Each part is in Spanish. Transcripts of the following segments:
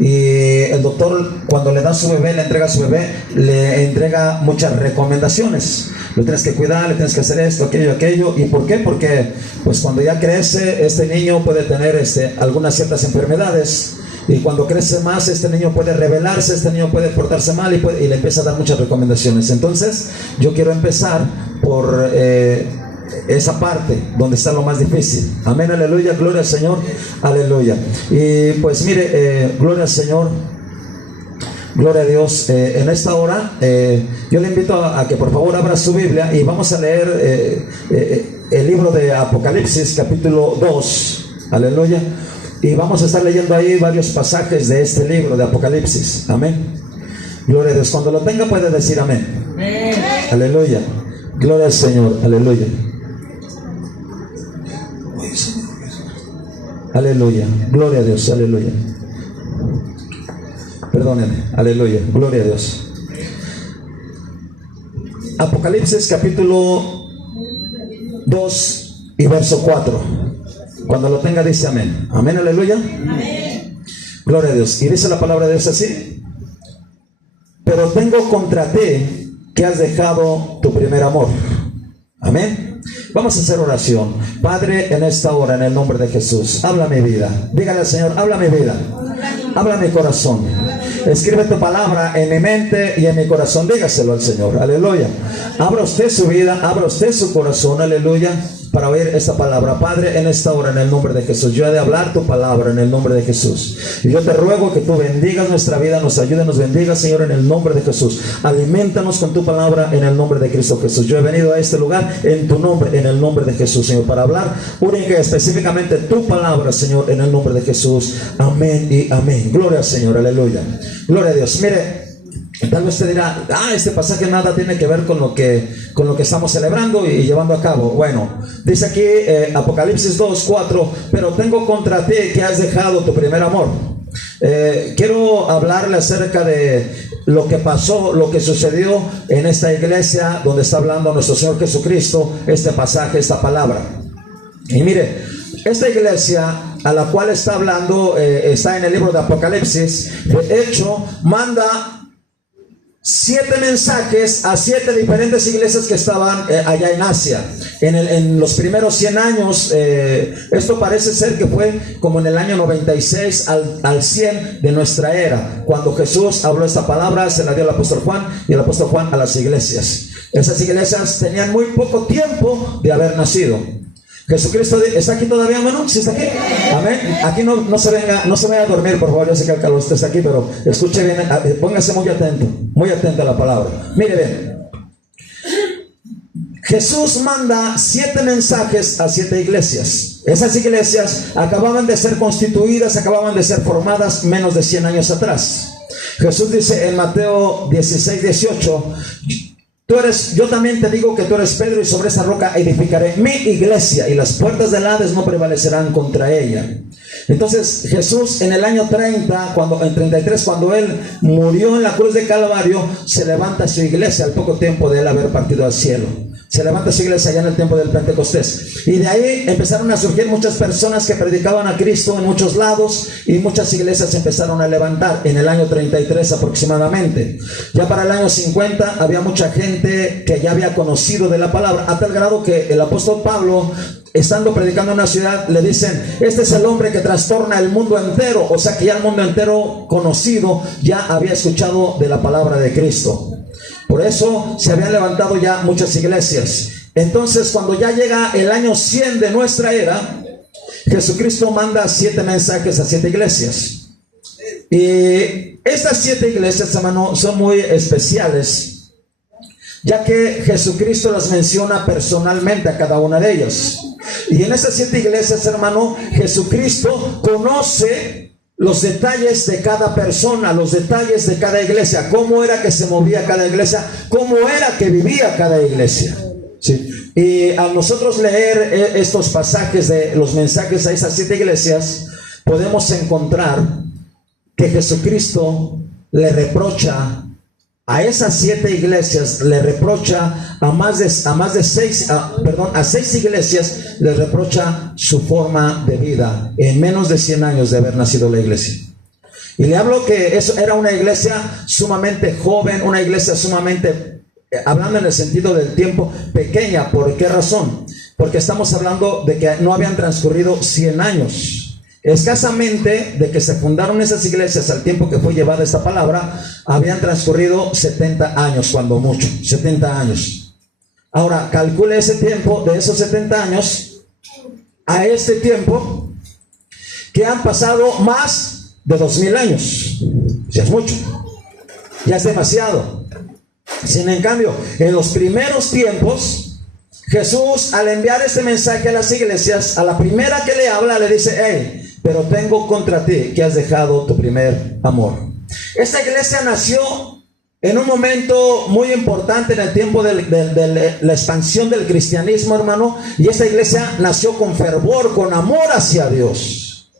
Y el doctor, cuando le da a su bebé, le entrega a su bebé, le entrega muchas recomendaciones. Lo tienes que cuidar, le tienes que hacer esto, aquello. ¿Y por qué? Porque pues cuando ya crece, este niño puede tener algunas ciertas enfermedades. Y cuando crece más, este niño puede rebelarse, este niño puede portarse mal y le empieza a dar muchas recomendaciones. Entonces, yo quiero empezar por esa parte donde está lo más difícil. Amén, aleluya, gloria al Señor, aleluya. Y pues mire, gloria al Señor, gloria a Dios. En esta hora, yo le invito a que por favor abra su Biblia y vamos a leer el libro de Apocalipsis, capítulo 2, aleluya. Y vamos a estar leyendo ahí varios pasajes de este libro de Apocalipsis. Amén. Gloria a Dios. Cuando lo tenga puede decir amén. Amén. Aleluya. Gloria al Señor. Aleluya. Aleluya. Gloria a Dios. Aleluya. Perdónenme. Aleluya. Gloria a Dios. Apocalipsis capítulo 2 y verso 4. Cuando lo tenga dice amén. Amén, aleluya. Amén. Gloria a Dios. Y dice la palabra de Dios así: pero tengo contra ti que has dejado tu primer amor. Amén. Vamos a hacer oración. Padre, en esta hora, en el nombre de Jesús, habla mi vida. Dígale al Señor, habla mi vida, habla mi corazón. Escribe tu palabra en mi mente y en mi corazón. Dígaselo al Señor, aleluya. Abra usted su vida, abra usted su corazón, aleluya, para oír esta palabra. Padre, en esta hora, en el nombre de Jesús, yo he de hablar tu palabra en el nombre de Jesús. Y yo te ruego que tú bendigas nuestra vida, nos ayudes, nos bendigas, Señor, en el nombre de Jesús. Alimentanos con tu palabra en el nombre de Cristo Jesús. Yo he venido a este lugar en tu nombre, en el nombre de Jesús, Señor, para hablar única y específicamente tu palabra, Señor, en el nombre de Jesús. Amén y amén. Gloria al Señor, aleluya. Gloria a Dios. Mire, tal vez usted dirá, este pasaje nada tiene que ver con lo que estamos celebrando y llevando a cabo. Bueno, dice aquí Apocalipsis 2:4, pero tengo contra ti que has dejado tu primer amor. Quiero hablarle acerca de lo que pasó, lo que sucedió en esta iglesia donde está hablando nuestro Señor Jesucristo, este pasaje, esta palabra. Y mire, esta iglesia a la cual está hablando está en el libro de Apocalipsis. De hecho, manda 7 mensajes a 7 diferentes iglesias que estaban allá en Asia. En los primeros 100 años, esto parece ser que fue como en el año 96 al 100 de nuestra era, cuando Jesús habló esta palabra, se la dio al apóstol Juan, y el apóstol Juan a las iglesias. Esas iglesias tenían muy poco tiempo de haber nacido. Jesucristo está aquí todavía, hermano. ¿Sí está aquí? Amén. Aquí no se vaya a dormir, por favor. Yo sé que el calor está aquí, pero escuche bien, póngase muy atento a la palabra. Mire bien, Jesús manda 7 mensajes a 7 iglesias. Esas iglesias acababan de ser constituidas, acababan de ser formadas menos de 100 años atrás. Jesús dice en Mateo 16:18: yo también te digo que tú eres Pedro, y sobre esa roca edificaré mi iglesia, y las puertas del Hades no prevalecerán contra ella. Entonces Jesús en el año 33, cuando él murió en la cruz de Calvario, se levanta su iglesia al poco tiempo de él haber partido al cielo. Se levanta su iglesia allá en el tiempo del Pentecostés. Y de ahí empezaron a surgir muchas personas que predicaban a Cristo en muchos lados, y muchas iglesias empezaron a levantar en el año 33 aproximadamente. Ya para el año 50 había mucha gente que ya había conocido de la palabra, a tal grado que el apóstol Pablo, estando predicando en una ciudad, le dicen: este es el hombre que trastorna el mundo entero. O sea que ya el mundo entero conocido ya había escuchado de la palabra de Cristo. Por eso se habían levantado ya muchas iglesias. Entonces, cuando ya llega el año 100 de nuestra era, Jesucristo manda 7 mensajes a 7 iglesias. Y estas 7 iglesias, hermano, son muy especiales, ya que Jesucristo las menciona personalmente a cada una de ellas. Y en esas 7 iglesias, hermano, Jesucristo conoce los detalles de cada persona, los detalles de cada iglesia, cómo era que se movía cada iglesia, cómo era que vivía cada iglesia. ¿Sí? Y a nosotros leer estos pasajes de los mensajes a esas 7 iglesias, podemos encontrar que Jesucristo le reprocha a esas 7 iglesias, le reprocha a 6 iglesias, les reprocha su forma de vida en menos de 100 años de haber nacido la iglesia. Y le hablo que eso era una iglesia sumamente joven, una iglesia sumamente, hablando en el sentido del tiempo, pequeña. ¿Por qué razón? Porque estamos hablando de que no habían transcurrido 100 años. Escasamente de que se fundaron esas iglesias al tiempo que fue llevada esta palabra, habían transcurrido 70 años, cuando mucho, 70 años. Ahora, calcule ese tiempo, de esos 70 años, a este tiempo, que han pasado más de 2000 años. Ya es mucho, ya es demasiado. Sin en cambio, en los primeros tiempos, Jesús, al enviar este mensaje a las iglesias, a la primera que le habla, le dice: hey, pero tengo contra ti que has dejado tu primer amor. Esta iglesia nació en un momento muy importante en el tiempo de la expansión del cristianismo, hermano. Y esta iglesia nació con fervor, con amor hacia Dios.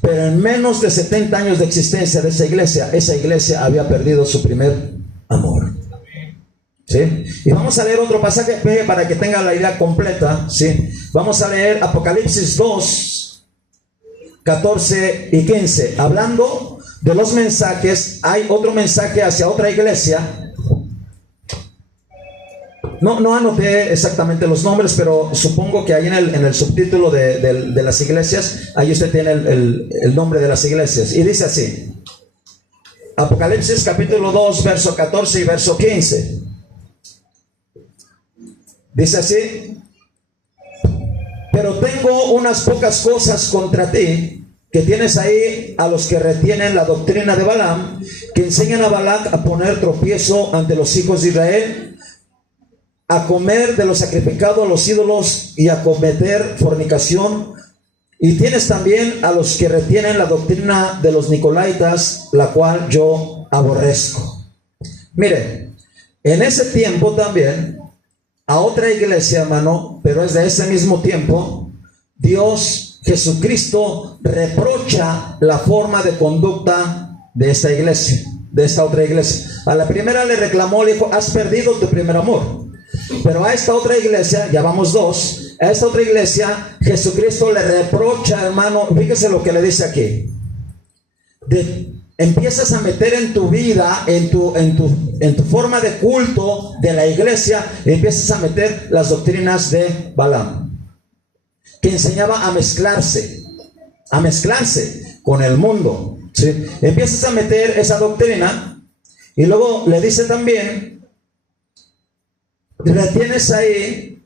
Pero en menos de 70 años de existencia de esa iglesia había perdido su primer amor. ¿Sí? Y vamos a leer otro pasaje para que tenga la idea completa. ¿Sí? Vamos a leer Apocalipsis 2, 14 y 15. Hablando de los mensajes, hay otro mensaje hacia otra iglesia. No anoté exactamente los nombres, pero supongo que ahí en el subtítulo de las iglesias, ahí usted tiene el nombre de las iglesias. Y dice así: Apocalipsis capítulo 2, verso 14 y verso 15. Dice así: pero tengo unas pocas cosas contra ti, que tienes ahí a los que retienen la doctrina de Balaam, que enseñan a Balac a poner tropiezo ante los hijos de Israel, a comer de lo sacrificado a los ídolos y a cometer fornicación. Y tienes también a los que retienen la doctrina de los Nicolaitas, la cual yo aborrezco. Mire, en ese tiempo también, a otra iglesia, hermano, pero es de ese mismo tiempo, Dios, Jesucristo, reprocha la forma de conducta de esta iglesia, de esta otra iglesia. A la primera le reclamó, le dijo: has perdido tu primer amor. Pero a esta otra iglesia, ya vamos dos, a esta otra iglesia, Jesucristo le reprocha, hermano, fíjese lo que le dice aquí. Empiezas a meter en tu vida, en tu forma de culto de la iglesia, empiezas a meter las doctrinas de Balaam, que enseñaba a mezclarse con el mundo, ¿sí? Empiezas a meter esa doctrina, y luego le dice también: retienes ahí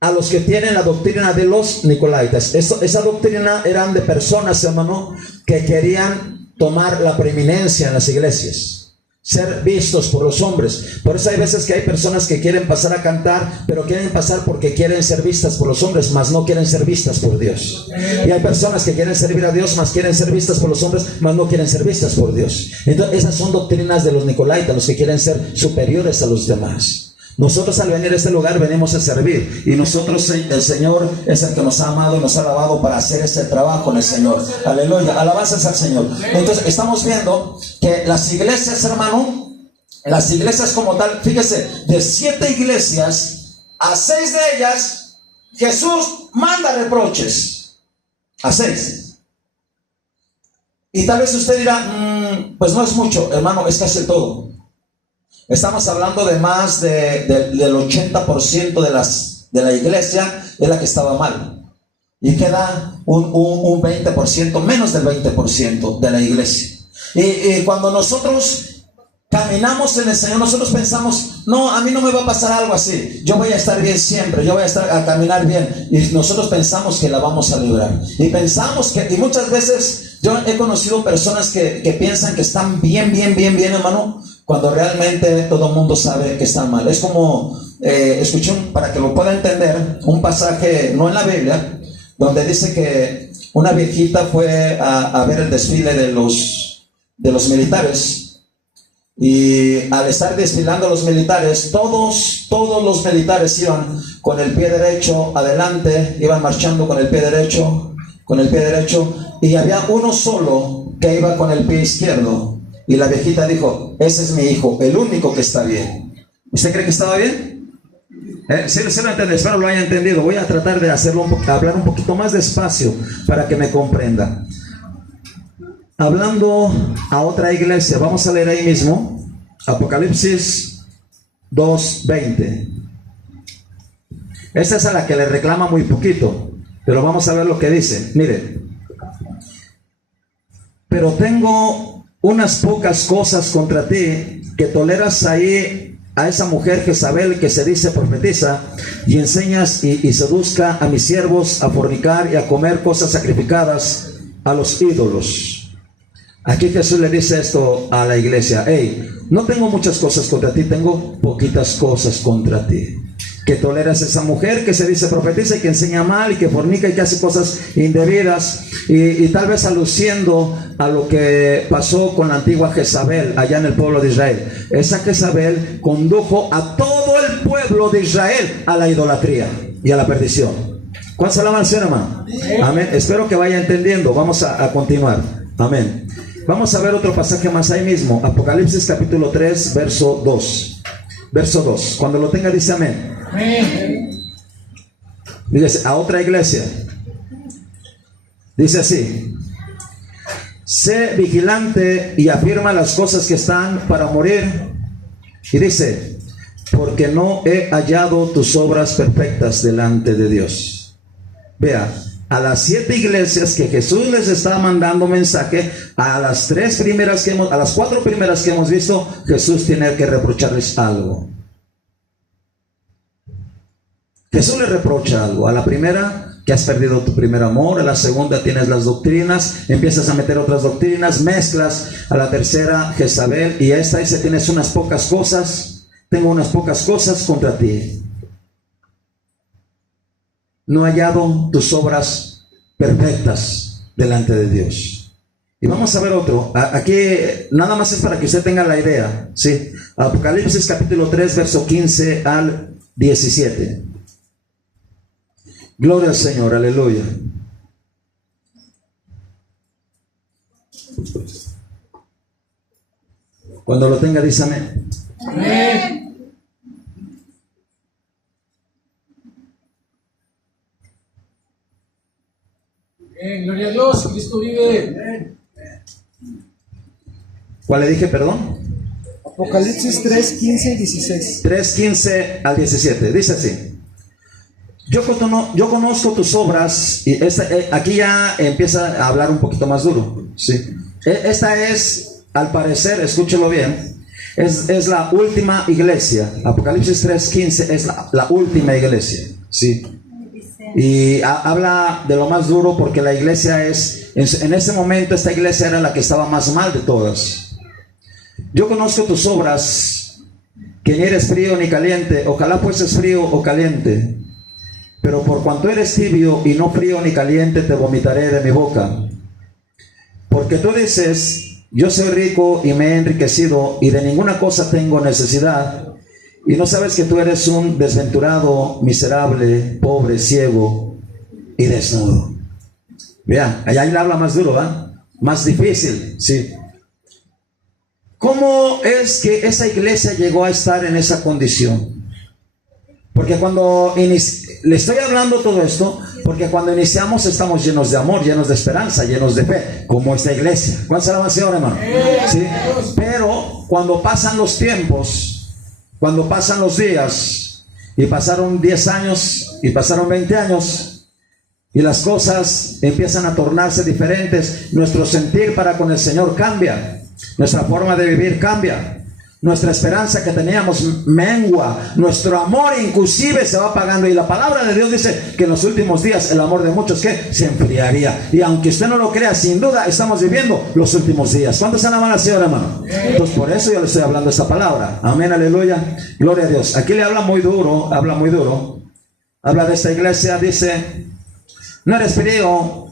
a los que tienen la doctrina de los Nicolaitas. Esa doctrina eran de personas, hermano, que querían tomar la preeminencia en las iglesias, ser vistos por los hombres. Por eso hay veces que hay personas que quieren pasar a cantar, pero quieren pasar porque quieren ser vistas por los hombres, mas no quieren ser vistas por Dios. Y hay personas que quieren servir a Dios, mas quieren ser vistas por los hombres, mas no quieren ser vistas por Dios. Entonces esas son doctrinas de los Nicolaitas, los que quieren ser superiores a los demás. Nosotros al venir a este lugar venimos a servir, y nosotros, el Señor es el que nos ha amado y nos ha lavado para hacer ese trabajo en el Señor. Aleluya, alabanzas al Señor. Entonces estamos viendo que las iglesias, hermano, las iglesias como tal, fíjese, de 7 iglesias, a 6 de ellas Jesús manda reproches, a 6. Y tal vez usted dirá: pues no es mucho, hermano, es casi todo. Estamos hablando de más del 80% de la iglesia es la que estaba mal. Y queda un 20%, menos del 20% de la iglesia. Y cuando nosotros caminamos en el Señor, nosotros pensamos: no, a mí no me va a pasar algo así. Yo voy a estar bien siempre, yo voy a caminar bien. Y nosotros pensamos que la vamos a librar. Y pensamos que, y muchas veces yo he conocido personas que piensan que están bien, hermano, cuando realmente todo el mundo sabe que están mal. Es como, escuché, para que lo pueda entender, un pasaje, no en la Biblia, donde dice que una viejita fue a ver el desfile de los militares, y al estar desfilando los militares, todos los militares iban con el pie derecho adelante, iban marchando con el pie derecho, y había uno solo que iba con el pie izquierdo. Y la viejita dijo: ese es mi hijo, el único que está bien. ¿Usted cree que estaba bien? Sí, espero lo haya entendido. Voy a tratar de hablar un poquito más despacio para que me comprenda. hablando a otra iglesia. Vamos a leer ahí mismo, Apocalipsis 2:20. Esta es a la que le reclama muy poquito, pero vamos a ver lo que dice. Mire, pero tengo unas pocas cosas contra ti, que toleras ahí a esa mujer Jezabel, que se dice profetiza, y enseñas y seduzca a mis siervos a fornicar y a comer cosas sacrificadas a los ídolos. Aquí Jesús le dice esto a la iglesia: hey, no tengo muchas cosas contra ti, tengo poquitas cosas contra ti. Que toleras a esa mujer que se dice profetiza y que enseña mal y que fornica y que hace cosas indebidas, y tal vez aluciendo a lo que pasó con la antigua Jezabel allá en el pueblo de Israel. Esa Jezabel condujo a todo el pueblo de Israel a la idolatría y a la perdición. ¿Cuántos alaban al Señor, hermano? Amén. Espero que vaya entendiendo. Vamos a continuar. Amén. Vamos a ver otro pasaje más ahí mismo, Apocalipsis capítulo 3, verso 2. Verso 2. Cuando lo tenga, dice amén. Dice a otra iglesia. Dice así: sé vigilante y afirma las cosas que están para morir. Y dice: porque no he hallado tus obras perfectas delante de Dios. Vea, a las 7 iglesias que Jesús les está mandando mensaje, a las 4 primeras que hemos visto, Jesús tiene que reprocharles algo. Jesús le reprocha algo. A la primera, que has perdido tu primer amor. A la segunda, tienes las doctrinas, empiezas a meter otras doctrinas, mezclas. A la tercera, Jezabel. Y a esta dice: tienes unas pocas cosas, tengo unas pocas cosas contra ti. No he hallado tus obras perfectas delante de Dios. Y vamos a ver otro. Aquí nada más es para que usted tenga la idea, ¿sí? Apocalipsis capítulo 3, verso 15 al 17. Gloria al Señor, aleluya. Cuando lo tenga, dice amén. Amén. Bien, gloria a Dios, Cristo vive. ¿Cuál le dije, perdón? Apocalipsis 3, 15 y 16. 3, 15 al 17. Dice así: yo conozco tus obras. Y aquí ya empieza a hablar un poquito más duro, ¿sí? Esta es, al parecer, escúchelo bien, es la última iglesia. Apocalipsis 3:15 es la última iglesia, ¿sí? Y habla de lo más duro, porque la iglesia en ese momento, esta iglesia era la que estaba más mal de todas. Yo conozco tus obras, que ni eres frío ni caliente. Ojalá fueses frío o caliente. Pero por cuanto eres tibio y no frío ni caliente, te vomitaré de mi boca. Porque tú dices: yo soy rico y me he enriquecido, y de ninguna cosa tengo necesidad, y no sabes que tú eres un desventurado, miserable, pobre, ciego y desnudo. Vean, allá le habla más duro, ¿eh? Más difícil, sí. ¿Cómo es que esa iglesia llegó a estar en esa condición? Porque cuando le estoy hablando todo esto, porque cuando iniciamos estamos llenos de amor, llenos de esperanza, llenos de fe, como esta iglesia. ¿Cuál será más, Señor, hermano? ¿Sí? Pero cuando pasan los tiempos, cuando pasan los días, y pasaron 10 años, y pasaron 20 años, y las cosas empiezan a tornarse diferentes, nuestro sentir para con el Señor cambia, nuestra forma de vivir cambia. Nuestra esperanza que teníamos mengua, nuestro amor inclusive se va apagando, y la palabra de Dios dice que en los últimos días el amor de muchos que se enfriaría. Y aunque usted no lo crea, sin duda estamos viviendo los últimos días. ¿Cuántos alaban al Señor, hermano? Entonces por eso yo le estoy hablando esta palabra. Amén, aleluya, gloria a Dios. Aquí le habla muy duro, habla de esta iglesia. Dice: no eres frío.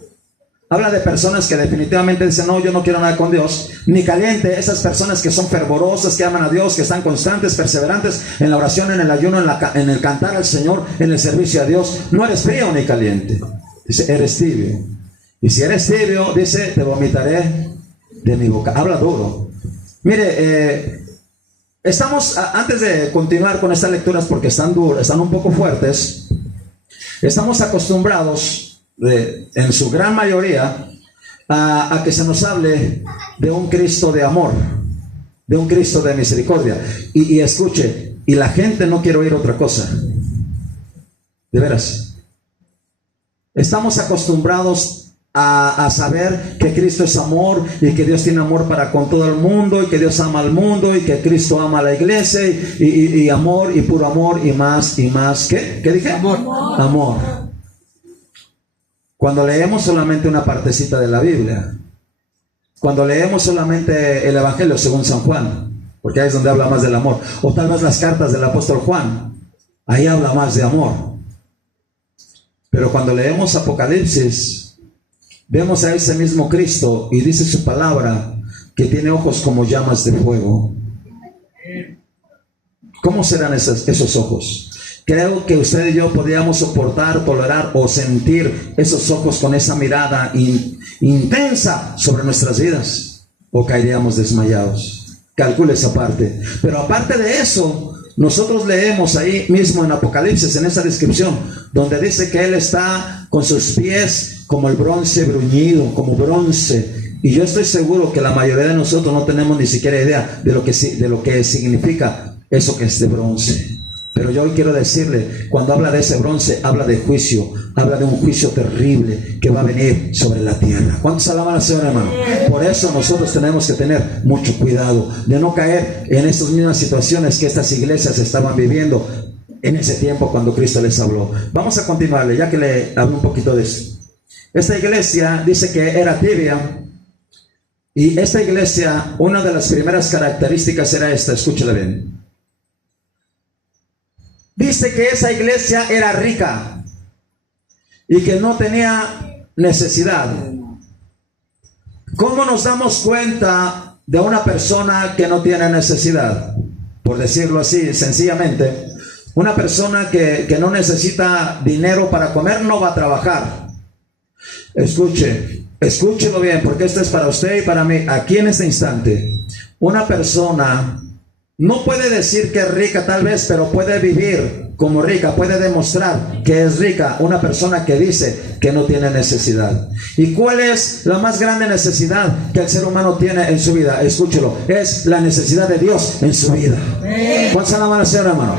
Habla de personas que definitivamente dicen: no, yo no quiero nada con Dios. Ni caliente. Esas personas que son fervorosas, que aman a Dios, que están constantes, perseverantes en la oración, en el ayuno, en el cantar al Señor, en el servicio a Dios. No eres frío ni caliente. Dice: eres tibio. Y si eres tibio, dice: te vomitaré de mi boca. Habla duro. Mire, estamos, antes de continuar con estas lecturas, porque están duras, están un poco fuertes, estamos acostumbrados, en su gran mayoría, a que se nos hable de un Cristo de amor, de un Cristo de misericordia. Y escuche, y la gente no quiere oír otra cosa. De veras. Estamos acostumbrados a saber que Cristo es amor y que Dios tiene amor para con todo el mundo y que Dios ama al mundo y que Cristo ama a la iglesia y amor y puro amor y más. ¿Qué dije? Amor. Cuando leemos solamente una partecita de la Biblia, cuando leemos solamente el Evangelio según San Juan, porque ahí es donde habla más del amor, o tal vez las cartas del apóstol Juan, ahí habla más de amor. Pero cuando leemos Apocalipsis, vemos a ese mismo Cristo y dice su palabra que tiene ojos como llamas de fuego. ¿Cómo serán esos ojos? Creo que usted y yo podríamos soportar, tolerar o sentir esos ojos con esa mirada intensa sobre nuestras vidas, o caeríamos desmayados. Calcule esa parte. Pero aparte de eso, nosotros leemos ahí mismo en Apocalipsis, en esa descripción, donde dice que Él está con sus pies como el bronce bruñido, como bronce. Y yo estoy seguro que la mayoría de nosotros no tenemos ni siquiera idea de lo que significa eso que es de bronce. Pero yo hoy quiero decirle, cuando habla de ese bronce, habla de juicio, habla de un juicio terrible que va a venir sobre la tierra. ¿Cuántos alaban al Señor, hermano? Por eso nosotros tenemos que tener mucho cuidado de no caer en estas mismas situaciones que estas iglesias estaban viviendo en ese tiempo cuando Cristo les habló. Vamos a continuarle, ya que le hablé un poquito de esto. Esta iglesia dice que era tibia, y esta iglesia, una de las primeras características era esta, escúchela bien. Dice que esa iglesia era rica y que no tenía necesidad. ¿Cómo nos damos cuenta de una persona que no tiene necesidad? Por decirlo así, sencillamente, una persona que no necesita dinero para comer no va a trabajar. Escúchelo bien, porque esto es para usted y para mí. Aquí en este instante, una persona no puede decir que es rica tal vez, pero puede vivir como rica, puede demostrar que es rica. Una persona que dice que no tiene necesidad. ¿Y cuál es la más grande necesidad que el ser humano tiene en su vida? Escúchelo, es la necesidad de Dios en su vida. ¿Cuántos alaban al Señor, hermano?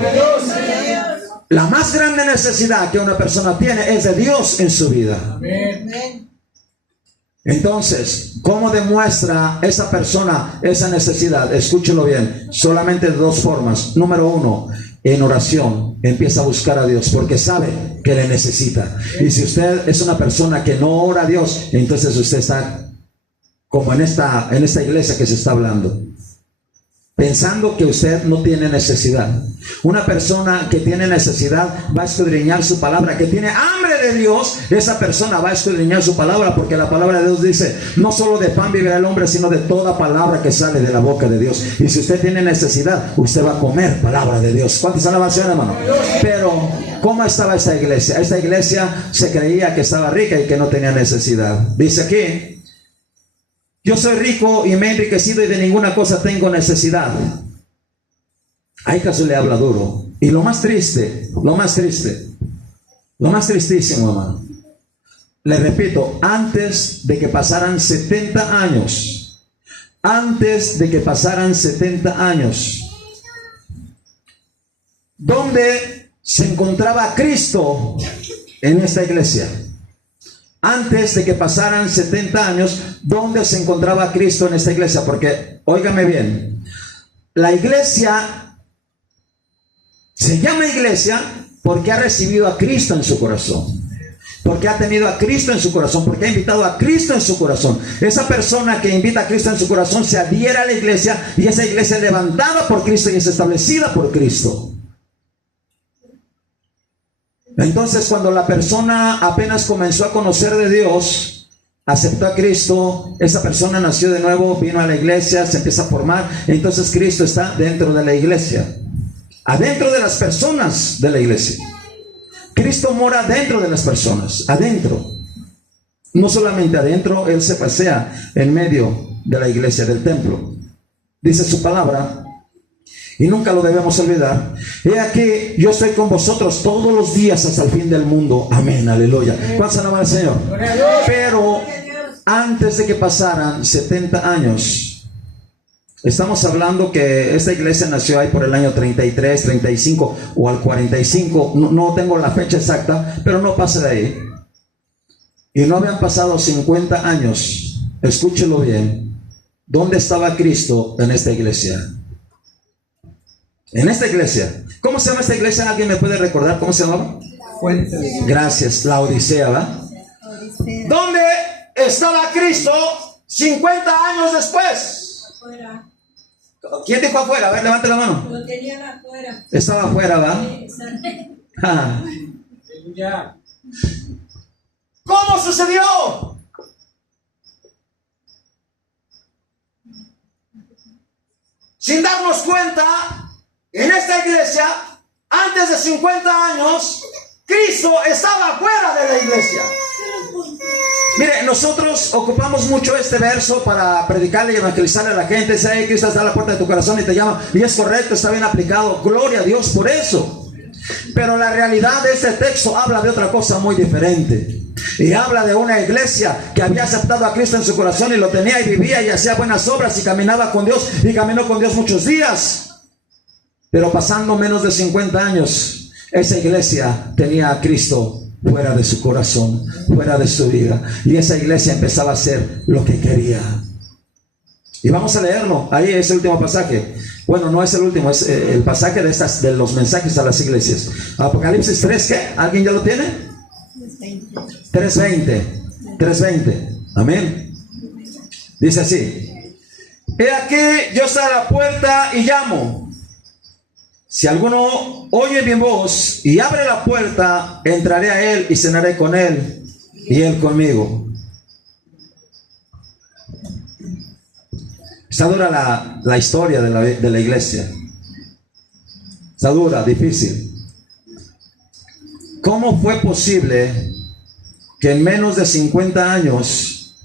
La más grande necesidad que una persona tiene es de Dios en su vida. Entonces, ¿cómo demuestra esa persona esa necesidad? Escúchelo bien, solamente de dos formas. Número uno, en oración, empieza a buscar a Dios porque sabe que le necesita. Y si usted es una persona que no ora a Dios, entonces usted está como en esta iglesia que se está hablando, pensando que usted no tiene necesidad. Una persona que tiene necesidad va a escudriñar su palabra. Que tiene hambre de Dios, esa persona va a escudriñar su palabra, porque la palabra de Dios dice, no solo de pan vivirá el hombre, sino de toda palabra que sale de la boca de Dios. Y si usted tiene necesidad, usted va a comer palabra de Dios. ¿Cuántas alabanzas, hermano? Pero ¿cómo estaba esta iglesia? Esta iglesia se creía que estaba rica y que no tenía necesidad. Dice aquí, yo soy rico y me he enriquecido y de ninguna cosa tengo necesidad. Ahí Jesús le habla duro. Y lo más triste, lo más tristísimo, hermano. Le repito, antes de que pasaran 70 años, ¿dónde se encontraba Cristo en esta iglesia? Antes de que pasaran 70 años, ¿dónde se encontraba Cristo en esta iglesia? Porque, óigame bien, la iglesia se llama iglesia porque ha recibido a Cristo en su corazón, porque ha tenido a Cristo en su corazón, porque ha invitado a Cristo en su corazón. Esa persona que invita a Cristo en su corazón se adhiere a la iglesia, y esa iglesia es levantada por Cristo y es establecida por Cristo. Entonces, cuando la persona apenas comenzó a conocer de Dios, aceptó a Cristo, esa persona nació de nuevo, vino a la iglesia, se empieza a formar. Entonces Cristo está dentro de la iglesia, adentro de las personas de la iglesia. Cristo mora dentro de las personas, adentro. No solamente adentro, Él se pasea en medio de la iglesia, del templo. Dice su palabra, y nunca lo debemos olvidar: he aquí, yo estoy con vosotros todos los días hasta el fin del mundo. Amén, aleluya. ¿Cuántos alaban al Señor? Pero antes de que pasaran 70 años. Estamos hablando que esta iglesia nació ahí por el año 33, 35 o al 45. No tengo la fecha exacta, pero no pasa de ahí. Y no habían pasado 50 años. Escúchelo bien. ¿Dónde estaba Cristo en esta iglesia? En esta iglesia. ¿Cómo se llama esta iglesia? ¿Alguien me puede recordar cómo se llamaba? Fuente. Gracias, la Odisea, ¿va? ¿Dónde estaba Cristo 50 años después? Afuera. ¿Quién dijo afuera? A ver, levante la mano. Lo tenían afuera. Estaba afuera, ¿va? Ah. Aleluya. ¿Cómo sucedió? Sin darnos cuenta, en esta iglesia, antes de 50 años, Cristo estaba fuera de la iglesia. Mire, nosotros ocupamos mucho este verso para predicarle y evangelizarle a la gente. Dice, hey, Cristo está a la puerta de tu corazón y te llama. Y es correcto, está bien aplicado. Gloria a Dios por eso. Pero la realidad de este texto habla de otra cosa muy diferente. Y habla de una iglesia que había aceptado a Cristo en su corazón y lo tenía y vivía y hacía buenas obras y caminaba con Dios y caminó con Dios muchos días. Pero pasando menos de 50 años, esa iglesia tenía a Cristo fuera de su corazón, fuera de su vida. Y esa iglesia empezaba a hacer lo que quería. Y vamos a leerlo. Ahí es el último pasaje. Bueno, no es el último, es el pasaje de los mensajes a las iglesias. Apocalipsis 3, ¿qué? ¿Alguien ya lo tiene? 3:20. Amén. Dice así: he aquí, yo estoy a la puerta y llamo. Si alguno oye mi voz y abre la puerta, entraré a él y cenaré con él y él conmigo. Está dura la historia de la iglesia. Está dura, difícil. ¿Cómo fue posible que en menos de 50 años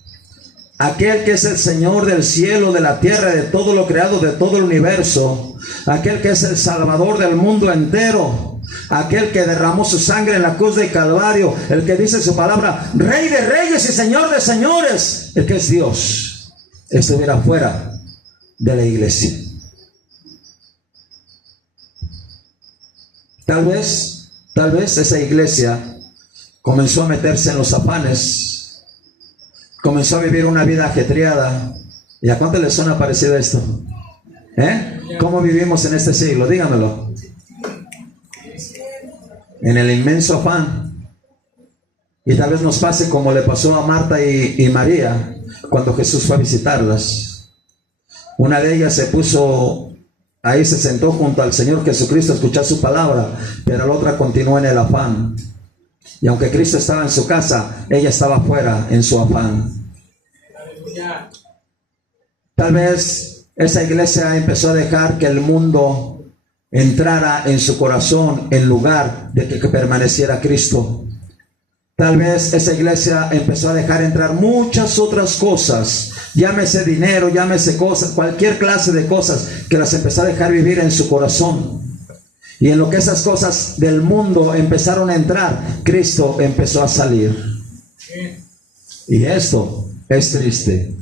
aquel que es el Señor del cielo, de la tierra, de todo lo creado, de todo el universo, aquel que es el Salvador del mundo entero, aquel que derramó su sangre en la cruz del Calvario, el que dice su palabra, Rey de reyes y Señor de señores, el que es Dios, estuviera fuera de la iglesia? Tal vez esa iglesia comenzó a meterse en los afanes, comenzó a vivir una vida ajetreada. ¿Y a cuánto les suena parecido esto? ¿Cómo vivimos en este siglo? Dígamelo. En el inmenso afán. Y tal vez nos pase como le pasó a Marta y María cuando Jesús fue a visitarlas. Una de ellas se puso ahí, se sentó junto al Señor Jesucristo a escuchar su palabra, pero la otra continuó en el afán. Y aunque Cristo estaba en su casa, ella estaba fuera en su afán. Tal vez esa iglesia empezó a dejar que el mundo entrara en su corazón en lugar de que permaneciera Cristo. Tal vez esa iglesia empezó a dejar entrar muchas otras cosas, llámese dinero, llámese cosas, cualquier clase de cosas, que las empezó a dejar vivir en su corazón. Y en lo que esas cosas del mundo empezaron a entrar, Cristo empezó a salir. Y esto es triste.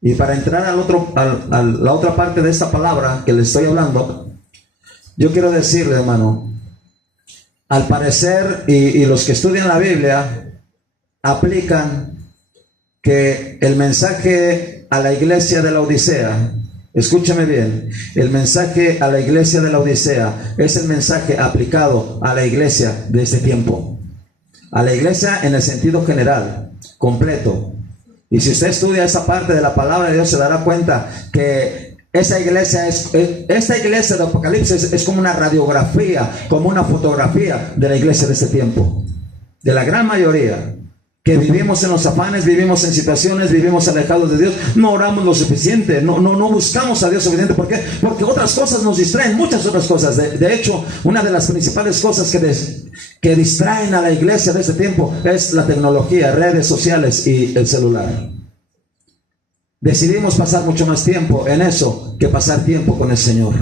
Y para entrar a la otra parte de esta palabra que le estoy hablando, yo quiero decirle, hermano, al parecer, y los que estudian la Biblia aplican que el mensaje a la iglesia de la Odisea, escúchame bien, el mensaje a la iglesia de la Odisea es el mensaje aplicado a la iglesia de este tiempo, a la iglesia en el sentido general, completo. Y si usted estudia esa parte de la palabra de Dios, se dará cuenta que esta iglesia de Apocalipsis es como una radiografía, como una fotografía de la iglesia de este tiempo, de la gran mayoría que vivimos en los afanes, vivimos en situaciones, vivimos alejados de Dios, no oramos lo suficiente, no buscamos a Dios suficiente. ¿Por qué? Porque otras cosas nos distraen, muchas otras cosas. De hecho, una de las principales cosas que distraen a la iglesia de este tiempo es la tecnología, redes sociales y el celular. Decidimos pasar mucho más tiempo en eso que pasar tiempo con el Señor.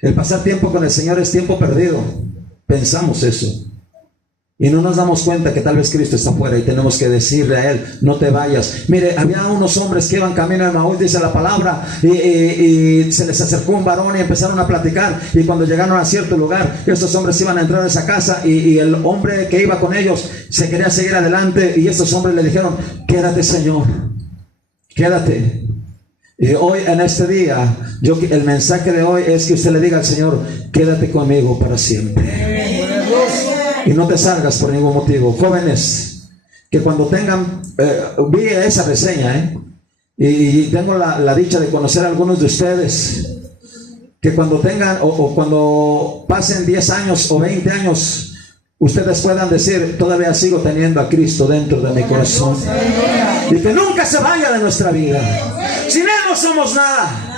El pasar tiempo con el Señor es tiempo perdido. Pensamos eso. Y no nos damos cuenta que tal vez Cristo está afuera y tenemos que decirle a Él, no te vayas. Mire, había unos hombres que iban camino a Emaús, dice la palabra, y se les acercó un varón y empezaron a platicar. Y cuando llegaron a cierto lugar, estos hombres iban a entrar a esa casa y el hombre que iba con ellos se quería seguir adelante. Y estos hombres le dijeron, quédate, Señor, quédate. Y hoy en este día, el mensaje de hoy es que usted le diga al Señor, quédate conmigo para siempre. Y no te salgas por ningún motivo. Jóvenes, que cuando tengan, vi esa reseña, y tengo la dicha de conocer a algunos de ustedes, que cuando tengan o cuando pasen 10 años o 20 años, ustedes puedan decir, todavía sigo teniendo a Cristo dentro de mi corazón. Y que nunca se vaya de nuestra vida. Sin Él no somos nada.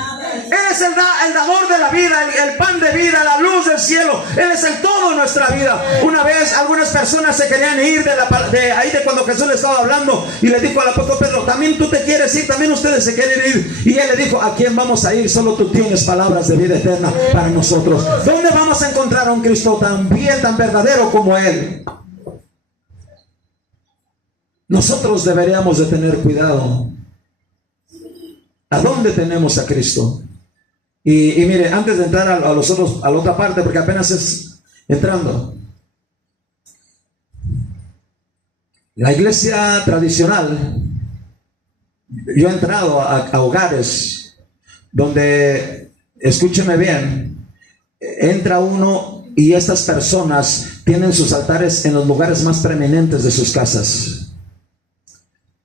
Él es el dador de la vida, el pan de vida, la luz del cielo. Él es el todo de nuestra vida. Una vez algunas personas se querían ir de ahí de cuando Jesús le estaba hablando, y le dijo al apóstol Pedro, también tú te quieres ir, también ustedes se quieren ir. Y él le dijo, ¿a quién vamos a ir? Solo tú tienes palabras de vida eterna para nosotros. ¿Dónde vamos a encontrar a un Cristo tan verdadero como Él? Nosotros deberíamos de tener cuidado. ¿A dónde tenemos a Cristo? Y mire, antes de entrar a la otra parte, porque apenas es entrando, la iglesia tradicional, yo he entrado a hogares donde, escúcheme bien, entra uno y estas personas tienen sus altares en los lugares más preeminentes de sus casas.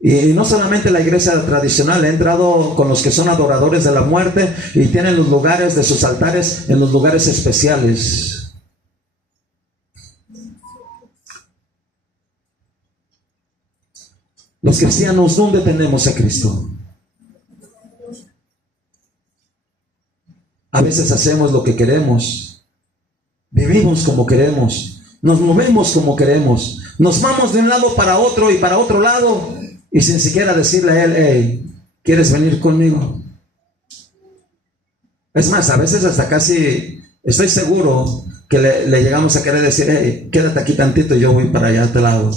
Y no solamente la iglesia tradicional, he entrado con los que son adoradores de la muerte y tienen los lugares de sus altares en los lugares especiales. Los cristianos, ¿dónde tenemos a Cristo? A veces hacemos lo que queremos, vivimos como queremos, nos movemos como queremos, nos vamos de un lado para otro y para otro lado, y sin siquiera decirle a Él, hey, ¿quieres venir conmigo? Es más, a veces hasta casi estoy seguro que le llegamos a querer decir, hey, quédate aquí tantito y yo voy para allá a este lado.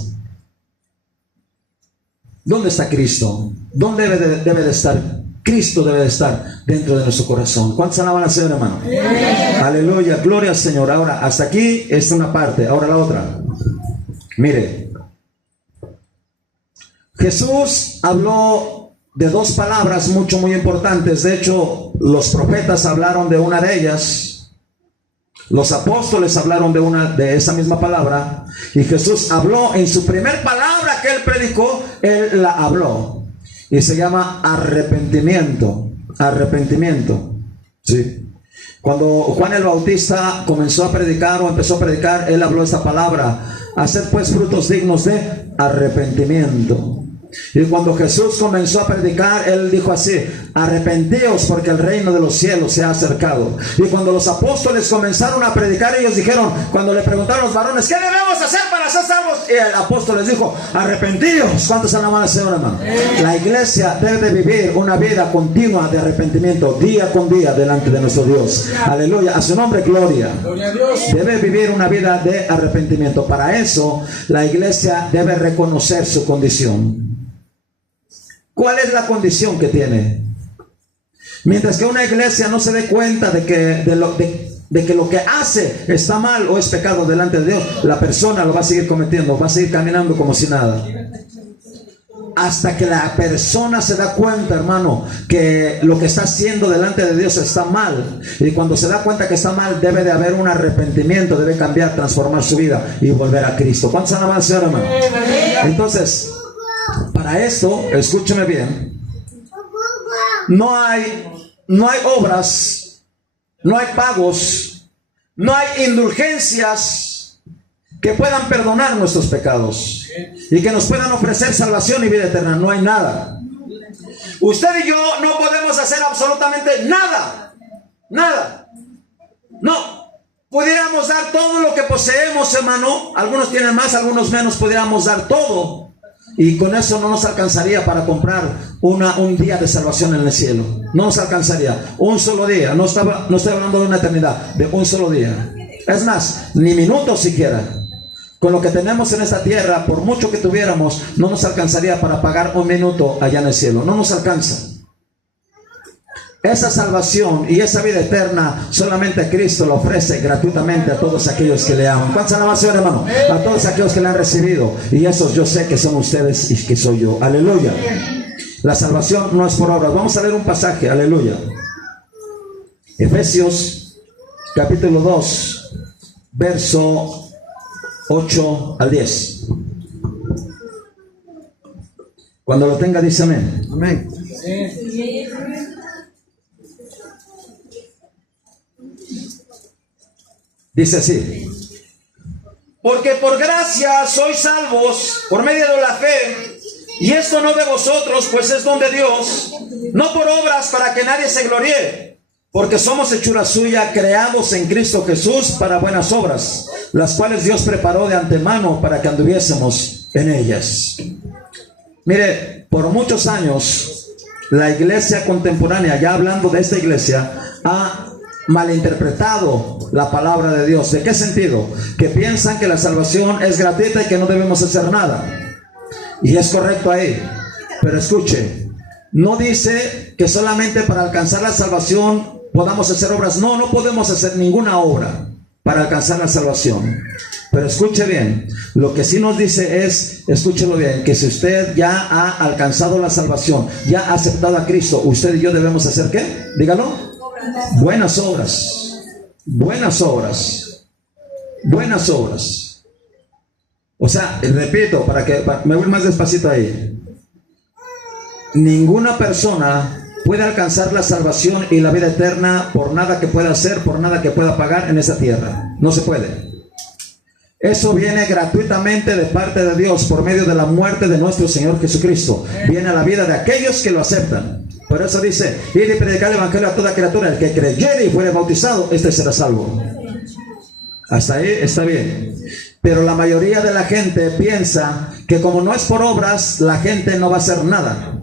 ¿Dónde está Cristo? ¿Dónde debe de estar? Cristo debe de estar dentro de nuestro corazón. ¿Cuántos alaban al Señor, hermano? Aleluya, gloria al Señor. Ahora, hasta aquí es una parte, ahora la otra. Mire, Jesús habló de dos palabras muy importantes. De hecho, los profetas hablaron de una de ellas, los apóstoles hablaron de esa misma palabra, y Jesús habló en su primer palabra que Él predicó, Él la habló, y se llama arrepentimiento. Arrepentimiento, ¿sí? Cuando Juan el Bautista comenzó a predicar o empezó a predicar, él habló esta palabra: haced pues frutos dignos de arrepentimiento. Y cuando Jesús comenzó a predicar, Él dijo así: arrepentíos porque el reino de los cielos se ha acercado. Y cuando los apóstoles comenzaron a predicar, ellos dijeron, cuando le preguntaron a los varones, ¿qué debemos hacer para ser salvos? Y el apóstol les dijo: arrepentíos. ¿Cuántos alaban al Señor, hermano? La iglesia debe de vivir una vida continua de arrepentimiento, día con día, delante de nuestro Dios. Aleluya, a su nombre gloria. Gloria a Dios. Debe vivir una vida de arrepentimiento. Para eso la iglesia debe reconocer su condición. ¿Cuál es la condición que tiene? Mientras que una iglesia no se dé cuenta de que lo que hace está mal o es pecado delante de Dios, la persona lo va a seguir cometiendo, va a seguir caminando como si nada. Hasta que la persona se da cuenta, hermano, que lo que está haciendo delante de Dios está mal. Y cuando se da cuenta que está mal, debe de haber un arrepentimiento, debe cambiar, transformar su vida y volver a Cristo. ¿Cuántos alaban al Señor, hermano? Entonces, para esto, escúcheme bien, no hay obras, no hay pagos, no hay indulgencias que puedan perdonar nuestros pecados y que nos puedan ofrecer salvación y vida eterna. No hay nada. Usted y yo no podemos hacer absolutamente nada. Nada. No. Pudiéramos dar todo lo que poseemos, hermano. Algunos tienen más, algunos menos. Pudiéramos dar todo, y con eso no nos alcanzaría para comprar un día de salvación en el cielo. No nos alcanzaría. Un solo día. No estoy hablando de una eternidad, de un solo día. Es más, ni minutos siquiera. con lo que tenemos en esta tierra, por mucho que tuviéramos, no nos alcanzaría para pagar un minuto allá en el cielo. No nos alcanza. Esa salvación y esa vida eterna solamente Cristo la ofrece gratuitamente a todos aquellos que le aman. ¿Cuántas alabanzas, hermano? A todos aquellos que le han recibido. Y esos yo sé que son ustedes y que soy yo. Aleluya. La salvación no es por obras. Vamos a leer un pasaje. Aleluya. Efesios capítulo 2, verso 8 al 10. Cuando lo tenga dice amén. Amén. Dice así: porque por gracia sois salvos por medio de la fe, y esto no de vosotros, pues es don de Dios, no por obras para que nadie se gloríe, porque somos hechura suya, creados en Cristo Jesús para buenas obras, las cuales Dios preparó de antemano para que anduviésemos en ellas. Mire, por muchos años la iglesia contemporánea, ya hablando de esta iglesia, ha malinterpretado la palabra de Dios. ¿De qué sentido? Que piensan que la salvación es gratuita y que no debemos hacer nada. Y es correcto ahí. Pero escuche, no dice que solamente para alcanzar la salvación podamos hacer obras. No, no podemos hacer ninguna obra para alcanzar la salvación. Pero escuche bien, lo que sí nos dice es, escúchelo bien, que si usted ya ha alcanzado la salvación, ya ha aceptado a Cristo, usted y yo debemos hacer ¿qué? Dígalo. Buenas obras, buenas obras, buenas obras. O sea, repito, me voy más despacito ahí. Ninguna persona puede alcanzar la salvación y la vida eterna por nada que pueda hacer, por nada que pueda pagar en esa tierra. No se puede. Eso viene gratuitamente de parte de Dios por medio de la muerte de nuestro Señor Jesucristo. Viene a la vida de aquellos que lo aceptan. Por eso dice: ir y predicar el evangelio a toda criatura. El que creyere y fuere bautizado, este será salvo. Hasta ahí está bien. Pero la mayoría de la gente piensa que como no es por obras, la gente no va a hacer nada.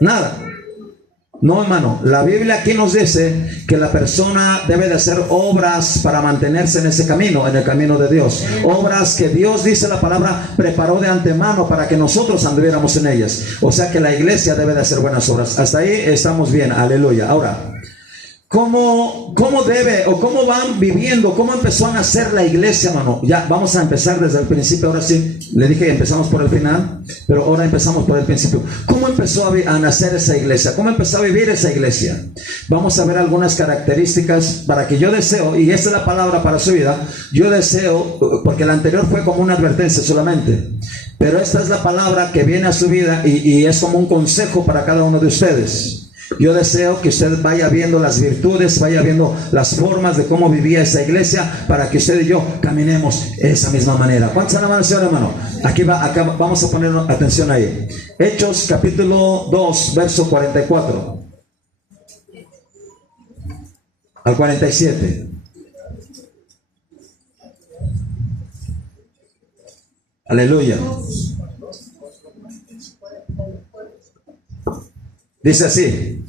Nada. No, hermano, la Biblia aquí nos dice que la persona debe de hacer obras para mantenerse en ese camino, en el camino de Dios. Obras que Dios, dice la palabra, preparó de antemano para que nosotros anduviéramos en ellas. O sea que la iglesia debe de hacer buenas obras. Hasta ahí estamos bien, aleluya. Ahora, ¿cómo debe o cómo van viviendo? ¿Cómo empezó a nacer la iglesia, hermano? Ya vamos a empezar desde el principio. Ahora sí, le dije que empezamos por el final, pero ahora empezamos por el principio. ¿Cómo empezó a nacer esa iglesia? ¿Cómo empezó a vivir esa iglesia? Vamos a ver algunas características para que yo deseo, y esta es la palabra para su vida. Yo deseo, porque la anterior fue como una advertencia solamente, pero esta es la palabra que viene a su vida y es como un consejo para cada uno de ustedes. Yo deseo que usted vaya viendo las virtudes, vaya viendo las formas de cómo vivía esa iglesia, para que usted y yo caminemos de esa misma manera. ¿Cuántos alaban al Señor, hermano? Acá vamos a poner atención ahí. Hechos capítulo 2, verso 44 al 47. Aleluya. Dice así: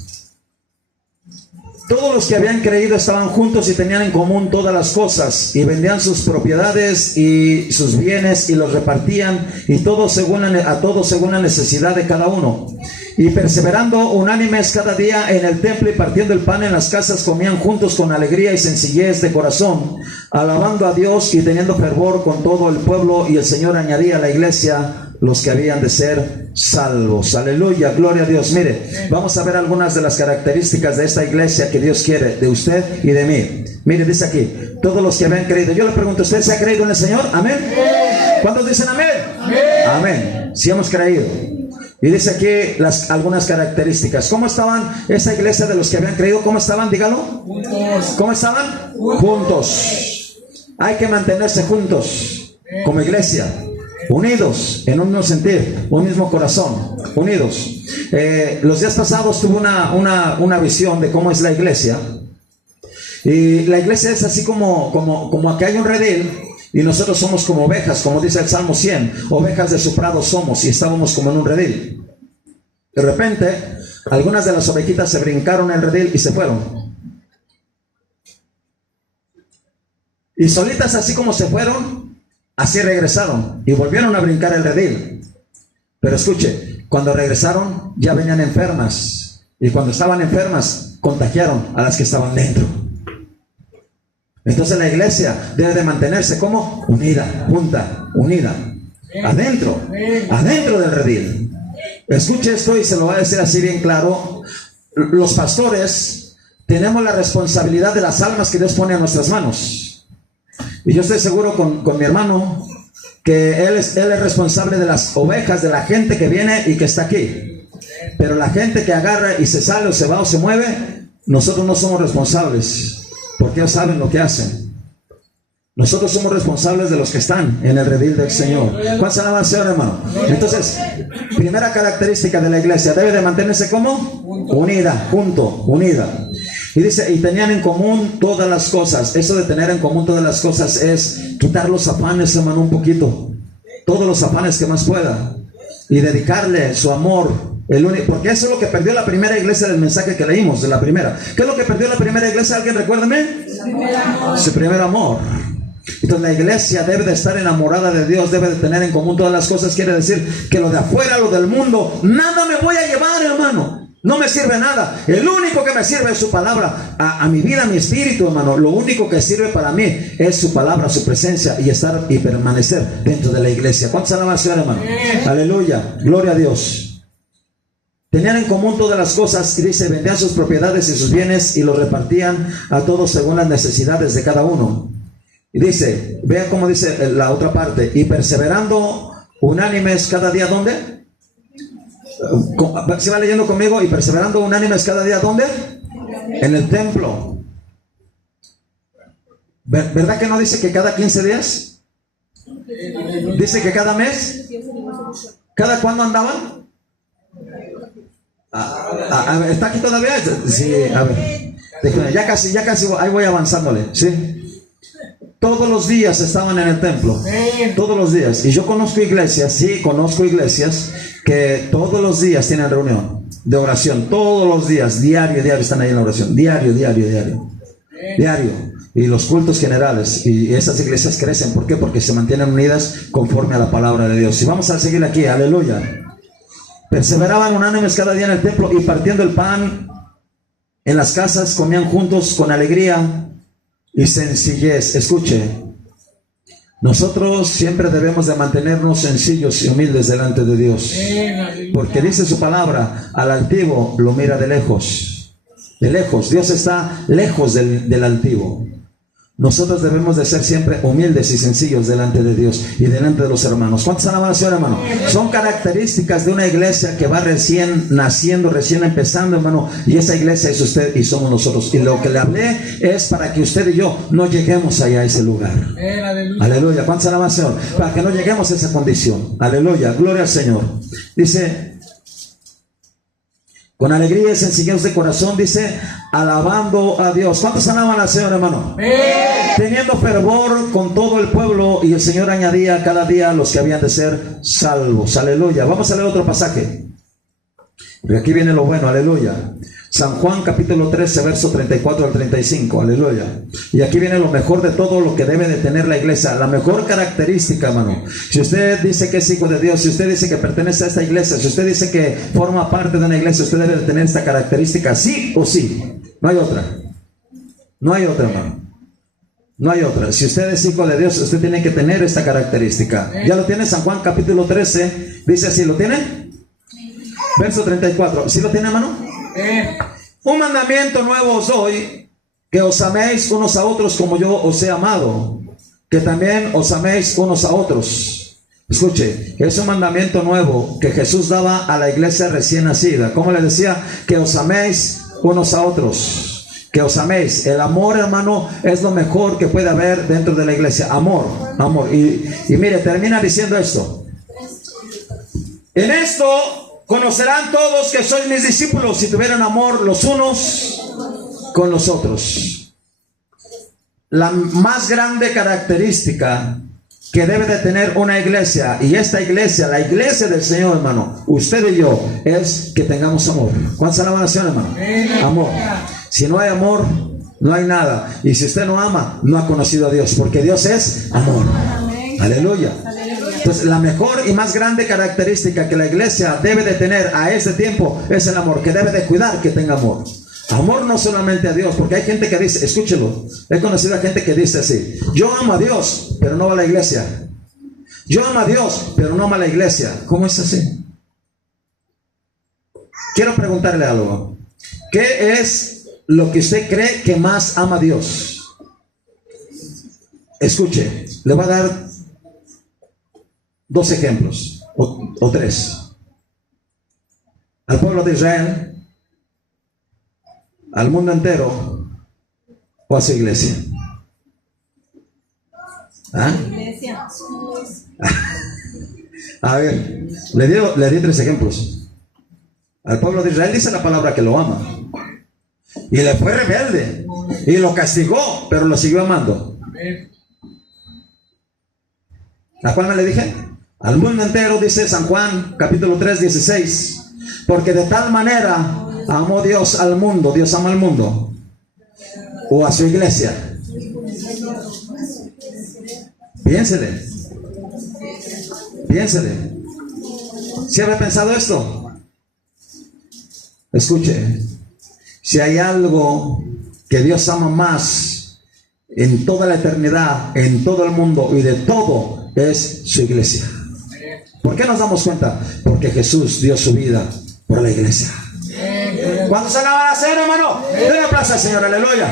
todos los que habían creído estaban juntos y tenían en común todas las cosas, y vendían sus propiedades y sus bienes y los repartían, y todos a todos según la necesidad de cada uno. Y perseverando unánimes cada día en el templo y partiendo el pan en las casas, comían juntos con alegría y sencillez de corazón, alabando a Dios y teniendo fervor con todo el pueblo, y el Señor añadía a la iglesia los que habían de ser salvos. Aleluya, gloria a Dios. Mire, vamos a ver algunas de las características de esta iglesia que Dios quiere de usted y de mí. Mire, dice aquí: todos los que habían creído. Yo le pregunto, ¿usted se ha creído en el Señor? Amén. ¿Cuántos dicen amén? Amén. Si hemos creído. Y dice aquí algunas características. ¿Cómo estaban esa iglesia de los que habían creído? ¿Cómo estaban? Dígalo. Juntos. ¿Cómo estaban? Juntos. Hay que mantenerse juntos como iglesia, unidos en un mismo sentir, un mismo corazón, unidos. Los días pasados tuve una visión de cómo es la iglesia. Y la iglesia es así como acá hay un redil, y nosotros somos como ovejas, como dice el Salmo 100, ovejas de su prado somos, y estábamos como en un redil. De repente, algunas de las ovejitas se brincaron el redil y se fueron. Y solitas, así como se fueron, Así regresaron y volvieron a brincar el redil. Pero escuche, cuando regresaron ya venían enfermas. Y cuando estaban enfermas, contagiaron a las que estaban dentro. Entonces la iglesia debe de mantenerse como unida, junta, unida. Adentro del redil. Escuche esto y se lo voy a decir así bien claro. Los pastores tenemos la responsabilidad de las almas que Dios pone en nuestras manos. Y yo estoy seguro con mi hermano que él es responsable de las ovejas, de la gente que viene y que está aquí. Pero la gente que agarra y se sale o se va o se mueve, nosotros no somos responsables, porque ellos saben lo que hacen. Nosotros somos responsables de los que están en el redil del Señor. ¿Cuántos alaban al Señor, hermano? Entonces, primera característica de la iglesia, debe de mantenerse como unida, unida. Y dice, y tenían en común todas las cosas. Eso de tener en común todas las cosas es quitar los afanes, hermano, un poquito. Todos los afanes que más pueda. Y dedicarle su amor. Porque eso es lo que perdió la primera iglesia del mensaje que leímos, de la primera. ¿Qué es lo que perdió la primera iglesia? ¿Alguien recuérdame? Su primer amor. Entonces la iglesia debe de estar enamorada de Dios, debe de tener en común todas las cosas. Quiere decir que lo de afuera, lo del mundo, nada me voy a llevar, hermano. No me sirve nada. El único que me sirve es su palabra. A mi vida, a mi espíritu, hermano. Lo único que sirve para mí es su palabra, su presencia y estar y permanecer dentro de la iglesia. ¿Cuántos alaban al Señor, hermano? Aleluya. Gloria a Dios. Tenían en común todas las cosas y dice, vendían sus propiedades y sus bienes y los repartían a todos según las necesidades de cada uno. Y dice, vean cómo dice la otra parte, y perseverando unánimes cada día, ¿dónde? ¿Se va leyendo conmigo? Y perseverando unánimes cada día, ¿dónde? En el templo. ¿Verdad que no dice que cada 15 días? Dice que cada mes. ¿Cada cuándo andaban? A ver, ¿está aquí todavía? Sí, a ver. Déjame, ya casi, ahí voy avanzándole, ¿sí? Todos los días estaban en el templo. Todos los días. Y yo conozco iglesias, sí, conozco iglesias que todos los días tienen reunión de oración. Todos los días, diario están ahí en la oración. Diario. Y los cultos generales. Y esas iglesias crecen. ¿Por qué? Porque se mantienen unidas conforme a la palabra de Dios. Y vamos a seguir aquí, aleluya. Perseveraban unánimes cada día en el templo y partiendo el pan en las casas comían juntos con alegría y sencillez. Escuche, nosotros siempre debemos de mantenernos sencillos y humildes delante de Dios, porque dice su palabra, al altivo lo mira de lejos. Dios está lejos del altivo. Nosotros debemos de ser siempre humildes y sencillos delante de Dios y delante de los hermanos. ¿Cuántos alaban al Señor, hermano? Son características de una iglesia que va recién naciendo, recién empezando, hermano. Y esa iglesia es usted y somos nosotros. Y lo que le hablé es para que usted y yo no lleguemos allá a ese lugar. Aleluya. ¿Cuántos alaban al Señor? Para que no lleguemos a esa condición. Aleluya. Gloria al Señor. Dice, con alegría y sencillez de corazón, dice, alabando a Dios. ¿Cuántos alaban al Señor, hermano? Teniendo fervor con todo el pueblo, y el Señor añadía cada día a los que habían de ser salvos. Aleluya. Vamos a leer otro pasaje. Porque aquí viene lo bueno, aleluya. San Juan capítulo 13, verso 34 al 35, aleluya. Y aquí viene lo mejor de todo lo que debe de tener la iglesia. La mejor característica, hermano. Si usted dice que es hijo de Dios, si usted dice que pertenece a esta iglesia, si usted dice que forma parte de una iglesia, usted debe de tener esta característica, sí o sí. No hay otra. No hay otra, hermano. No hay otra. Si usted es hijo de Dios, usted tiene que tener esta característica. ¿Ya lo tiene? San Juan capítulo 13, dice así, ¿lo tiene? Verso 34. ¿Sí lo tiene, hermano? Un mandamiento nuevo os doy, que os améis unos a otros como yo os he amado, que también os améis unos a otros. Escuche, es un mandamiento nuevo que Jesús daba a la iglesia recién nacida. ¿Cómo le decía? Que os améis unos a otros. Que os améis. El amor, hermano, es lo mejor que puede haber dentro de la iglesia. Amor. Y mire, termina diciendo esto. En esto conocerán todos que sois mis discípulos si tuvieran amor los unos con los otros. La más grande característica que debe de tener una iglesia, y esta iglesia, la iglesia del Señor, hermano, usted y yo, es que tengamos amor. ¿Cuántos alaban al Señor, hermano? Amor. Si no hay amor, no hay nada. Y si usted no ama, no ha conocido a Dios, porque Dios es amor. Aleluya. Entonces, la mejor y más grande característica que la iglesia debe de tener a este tiempo es el amor, que debe de cuidar que tenga amor. Amor no solamente a Dios, porque hay gente que dice, escúchelo, he conocido a gente que dice así: yo amo a Dios, pero no va a la iglesia. Yo amo a Dios, pero no amo a la iglesia. ¿Cómo es así? Quiero preguntarle algo. ¿Qué es lo que usted cree que más ama a Dios? Escuche, le voy a dar 2 ejemplos o 3. Al pueblo de Israel, al mundo entero o a su iglesia. ¿Ah? A ver, le di 3 ejemplos. Al pueblo de Israel dice la palabra que lo ama, y le fue rebelde y lo castigó, pero lo siguió amando. ¿A cuál me le dije? Al mundo entero, dice San Juan capítulo 3, 16. Porque de tal manera amó Dios al mundo. Dios ama al mundo o a su iglesia. Piénsele. ¿Sí había pensado esto? Escuche, si hay algo que Dios ama más en toda la eternidad, en todo el mundo y de todo, es su iglesia. ¿Por qué nos damos cuenta? Porque Jesús dio su vida por la iglesia. ¿Cuántos alaban al Señor, hermano? Den la plaza al Señor, aleluya.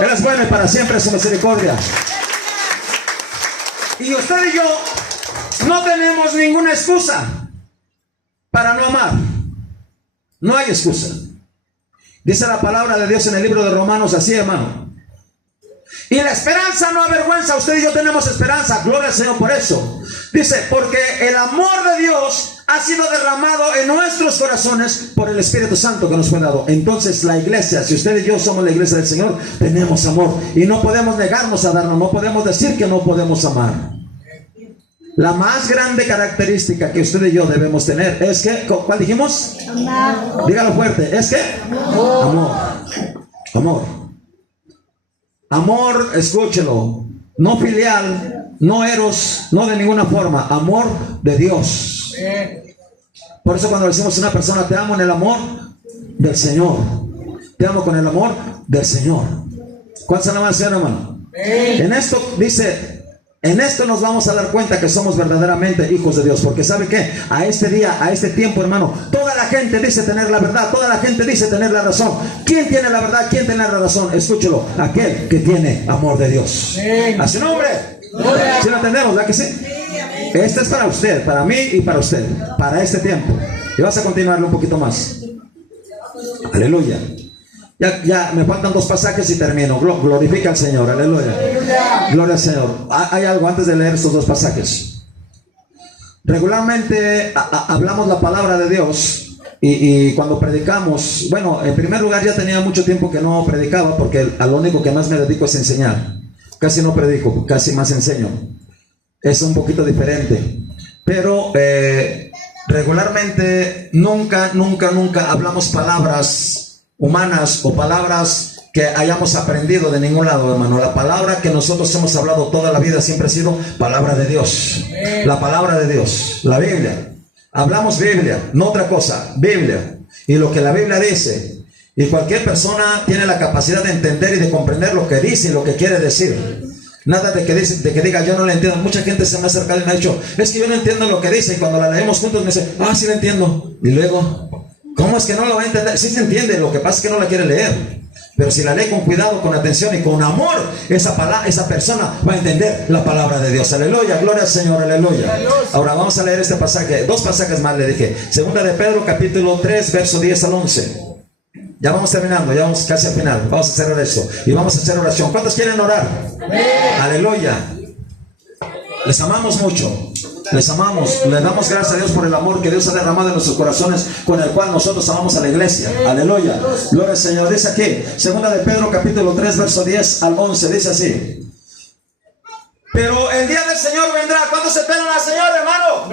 Él es bueno y para siempre es su misericordia. Y usted y yo no tenemos ninguna excusa para no amar. No hay excusa. Dice la palabra de Dios en el libro de Romanos así, hermano. Y la esperanza no avergüenza. Usted y yo tenemos esperanza. Gloria al Señor por eso. Dice, porque el amor de Dios ha sido derramado en nuestros corazones por el Espíritu Santo que nos fue dado. Entonces la iglesia, si usted y yo somos la iglesia del Señor, tenemos amor. Y no podemos negarnos a darnos. No podemos decir que no podemos amar. La más grande característica que usted y yo debemos tener es que, ¿cuál dijimos? Amor. Dígalo fuerte, es que amor, escúchelo, no filial, no eros, no de ninguna forma, amor de Dios. Por eso cuando decimos a una persona, te amo en el amor del Señor, te amo con el amor del Señor. ¿Cuántos alaban al Señor, hermano? En esto dice, en esto nos vamos a dar cuenta que somos verdaderamente hijos de Dios. Porque ¿sabe qué? A este día, a este tiempo, hermano, toda la gente dice tener la verdad. Toda la gente dice tener la razón. ¿Quién tiene la verdad? ¿Quién tiene la razón? Escúchelo, aquel que tiene amor de Dios. A su nombre. ¿Sí lo entendemos? ¿Verdad que sí? Este es para usted, para mí y para usted. Para este tiempo. Y vas a continuarlo un poquito más. Aleluya. Ya me faltan 2 pasajes y termino. Glorifica al Señor, aleluya. Gloria al Señor. Hay algo antes de leer estos 2 pasajes. Regularmente hablamos la palabra de Dios y cuando predicamos, bueno, en primer lugar ya tenía mucho tiempo que no predicaba, porque a lo único que más me dedico es enseñar. Casi no predico, casi más enseño. Es un poquito diferente. Pero regularmente nunca hablamos palabras humanas o palabras que hayamos aprendido de ningún lado, hermano. La palabra que nosotros hemos hablado toda la vida siempre ha sido palabra de Dios. La palabra de Dios, la Biblia. Hablamos Biblia, no otra cosa, Biblia. Y lo que la Biblia dice. Y cualquier persona tiene la capacidad de entender y de comprender lo que dice y lo que quiere decir. Nada de que diga yo no le entiendo. Mucha gente se me ha acercado y me ha dicho, es que yo no entiendo lo que dice. Y cuando la leemos juntos me dice, sí lo entiendo. Y luego, ¿cómo es que no lo va a entender? Sí se entiende, lo que pasa es que no la quiere leer. Pero si la lee con cuidado, con atención y con amor, esa persona va a entender la palabra de Dios. Aleluya, gloria al Señor, aleluya. Ahora vamos a leer este pasaje, 2 pasajes más le dije. Segunda de Pedro, capítulo 3, verso 10 al 11. Ya vamos terminando, ya vamos casi al final. Vamos a cerrar esto y vamos a hacer oración. ¿Cuántos quieren orar? Aleluya. Les amamos mucho. Les amamos, le damos gracias a Dios por el amor que Dios ha derramado en nuestros corazones, con el cual nosotros amamos a la iglesia. Aleluya, gloria al Señor. Dice aquí, segunda de Pedro capítulo 3 verso 10 al 11, dice así: pero el día del Señor vendrá. ¿Cuándo se esperan al Señor, hermano?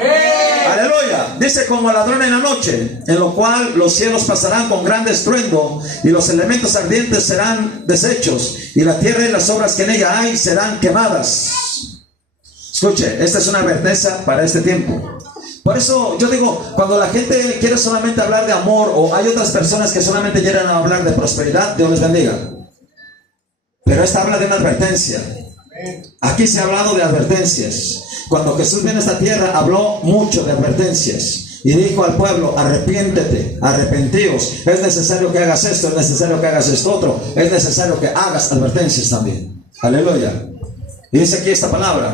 Aleluya. Dice, como ladrón en la noche, en lo cual los cielos pasarán con gran estruendo, y los elementos ardientes serán deshechos, y la tierra y las obras que en ella hay serán quemadas. Escuche, esta es una advertencia para este tiempo. Por eso yo digo, cuando la gente quiere solamente hablar de amor, o hay otras personas que solamente quieren hablar de prosperidad, Dios les bendiga. Pero esta habla de una advertencia. Aquí se ha hablado de advertencias. Cuando Jesús vino a esta tierra, habló mucho de advertencias. Y dijo al pueblo, arrepiéntete, arrepentíos. Es necesario que hagas esto, es necesario que hagas esto otro. Es necesario que hagas advertencias también. Aleluya. Y dice aquí esta palabra: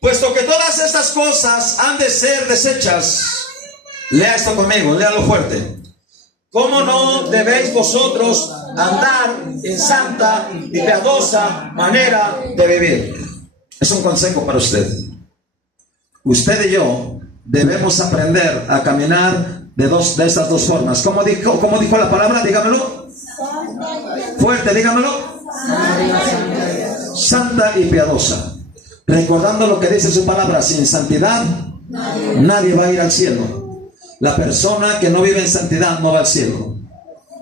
puesto que todas estas cosas han de ser deshechas. Lea esto conmigo, léalo fuerte. ¿Cómo no debéis vosotros andar en santa y piadosa manera de vivir? Es un consejo para usted. Usted y yo debemos aprender a caminar de estas dos formas. ¿Cómo dijo la palabra? Dígamelo. Fuerte, dígamelo. Santa y piadosa. Recordando lo que dice su palabra, sin santidad nadie va a ir al cielo. La persona que no vive en santidad no va al cielo.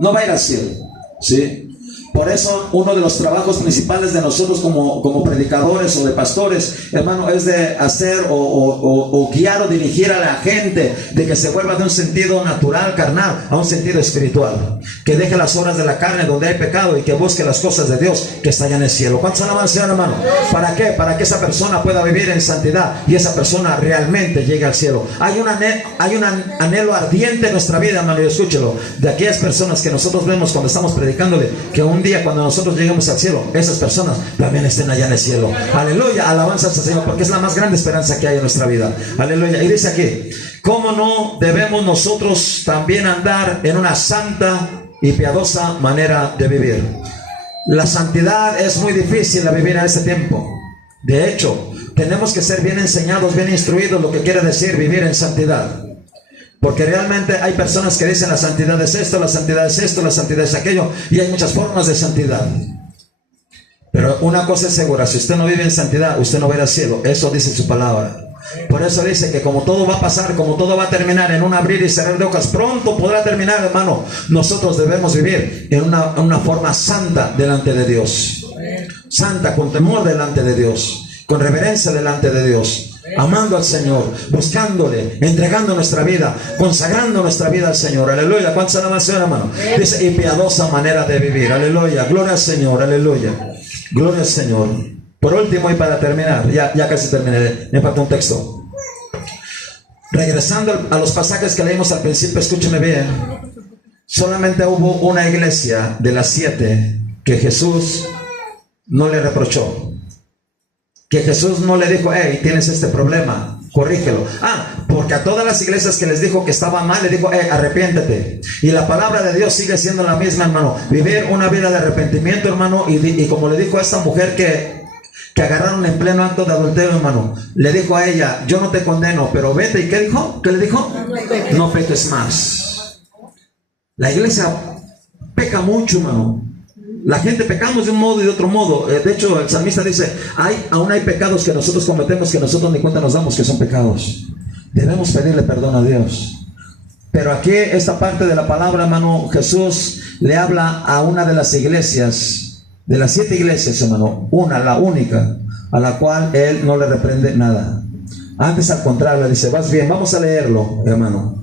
No va a ir al cielo. ¿Sí? Por eso uno de los trabajos principales de nosotros como predicadores o de pastores, hermano, es de hacer o guiar o dirigir a la gente de que se vuelva de un sentido natural, carnal, a un sentido espiritual. Que deje las obras de la carne donde hay pecado y que busque las cosas de Dios que están en el cielo. ¿Cuántos alaban al Señor, hermano? ¿Para qué? Para que esa persona pueda vivir en santidad y esa persona realmente llegue al cielo. Hay un anhelo ardiente en nuestra vida, hermano, y escúchelo, de aquellas personas que nosotros vemos cuando estamos predicándole, que un día cuando nosotros lleguemos al cielo, esas personas también estén allá en el cielo. Aleluya, alabanza al Señor, porque es la más grande esperanza que hay en nuestra vida. Aleluya. Y dice aquí, ¿cómo no debemos nosotros también andar en una santa y piadosa manera de vivir? La santidad es muy difícil de vivir en este tiempo. De hecho, tenemos que ser bien enseñados, bien instruidos, lo que quiere decir vivir en santidad. Porque realmente hay personas que dicen la santidad es esto, la santidad es esto, la santidad es aquello, y hay muchas formas de santidad. Pero una cosa es segura, si usted no vive en santidad, usted no va a ir al cielo. Eso dice su palabra. Por eso dice que como todo va a pasar, como todo va a terminar en un abrir y cerrar de ojos, pronto podrá terminar, hermano. Nosotros debemos vivir en una forma santa delante de Dios. Santa, con temor delante de Dios, con reverencia delante de Dios. Amando al Señor, buscándole, entregando nuestra vida, consagrando nuestra vida al Señor. Aleluya. ¿Cuántos alaban al Señor, hermano? Dice, y piadosa manera de vivir. Aleluya. Gloria al Señor. Aleluya. Gloria al Señor. Por último y para terminar, ya casi terminé, me falta un texto. Regresando a los pasajes que leímos al principio, escúcheme bien. Solamente hubo una iglesia de las 7 que Jesús no le reprochó. Que Jesús no le dijo, hey, tienes este problema, corrígelo. Porque a todas las iglesias que les dijo que estaba mal, le dijo, hey, arrepiéntete. Y la palabra de Dios sigue siendo la misma, hermano. Vivir una vida de arrepentimiento, hermano. Y como le dijo a esta mujer que agarraron en pleno acto de adulterio, hermano, le dijo a ella, yo no te condeno, pero vete. ¿Y qué dijo? ¿Qué le dijo? No peques más. La iglesia peca mucho, hermano. La gente pecamos de un modo y de otro modo. De hecho, el salmista dice, aún hay pecados que nosotros cometemos que nosotros ni cuenta nos damos que son pecados. Debemos pedirle perdón a Dios. Pero aquí, esta parte de la palabra, hermano, Jesús le habla a una de las iglesias, de las 7 iglesias, hermano, la única, a la cual Él no le reprende nada. Antes, al contrario, le dice, vas bien, vamos a leerlo, hermano.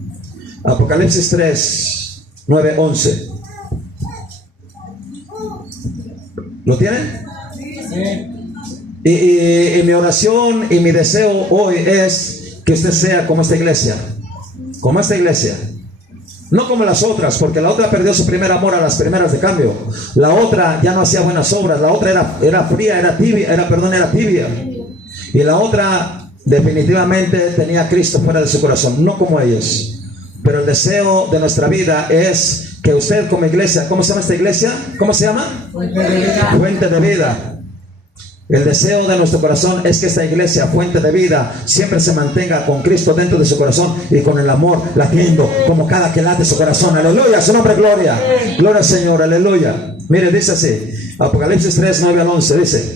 Apocalipsis 3, 9, 11. ¿Lo tienen? Y mi oración y mi deseo hoy es que usted sea como esta iglesia. Como esta iglesia. No como las otras, porque la otra perdió su primer amor a las primeras de cambio. La otra ya no hacía buenas obras. La otra era fría, era tibia. Y la otra definitivamente tenía a Cristo fuera de su corazón. No como ellos. Pero el deseo de nuestra vida es que usted como iglesia, ¿cómo se llama esta iglesia? ¿Cómo se llama? Fuente de vida. El deseo de nuestro corazón es que esta iglesia, fuente de vida, siempre se mantenga con Cristo dentro de su corazón y con el amor latiendo como cada que late su corazón. Aleluya, su nombre gloria. Gloria al Señor, aleluya. Mire, dice así, Apocalipsis 3, 9 al 11, dice,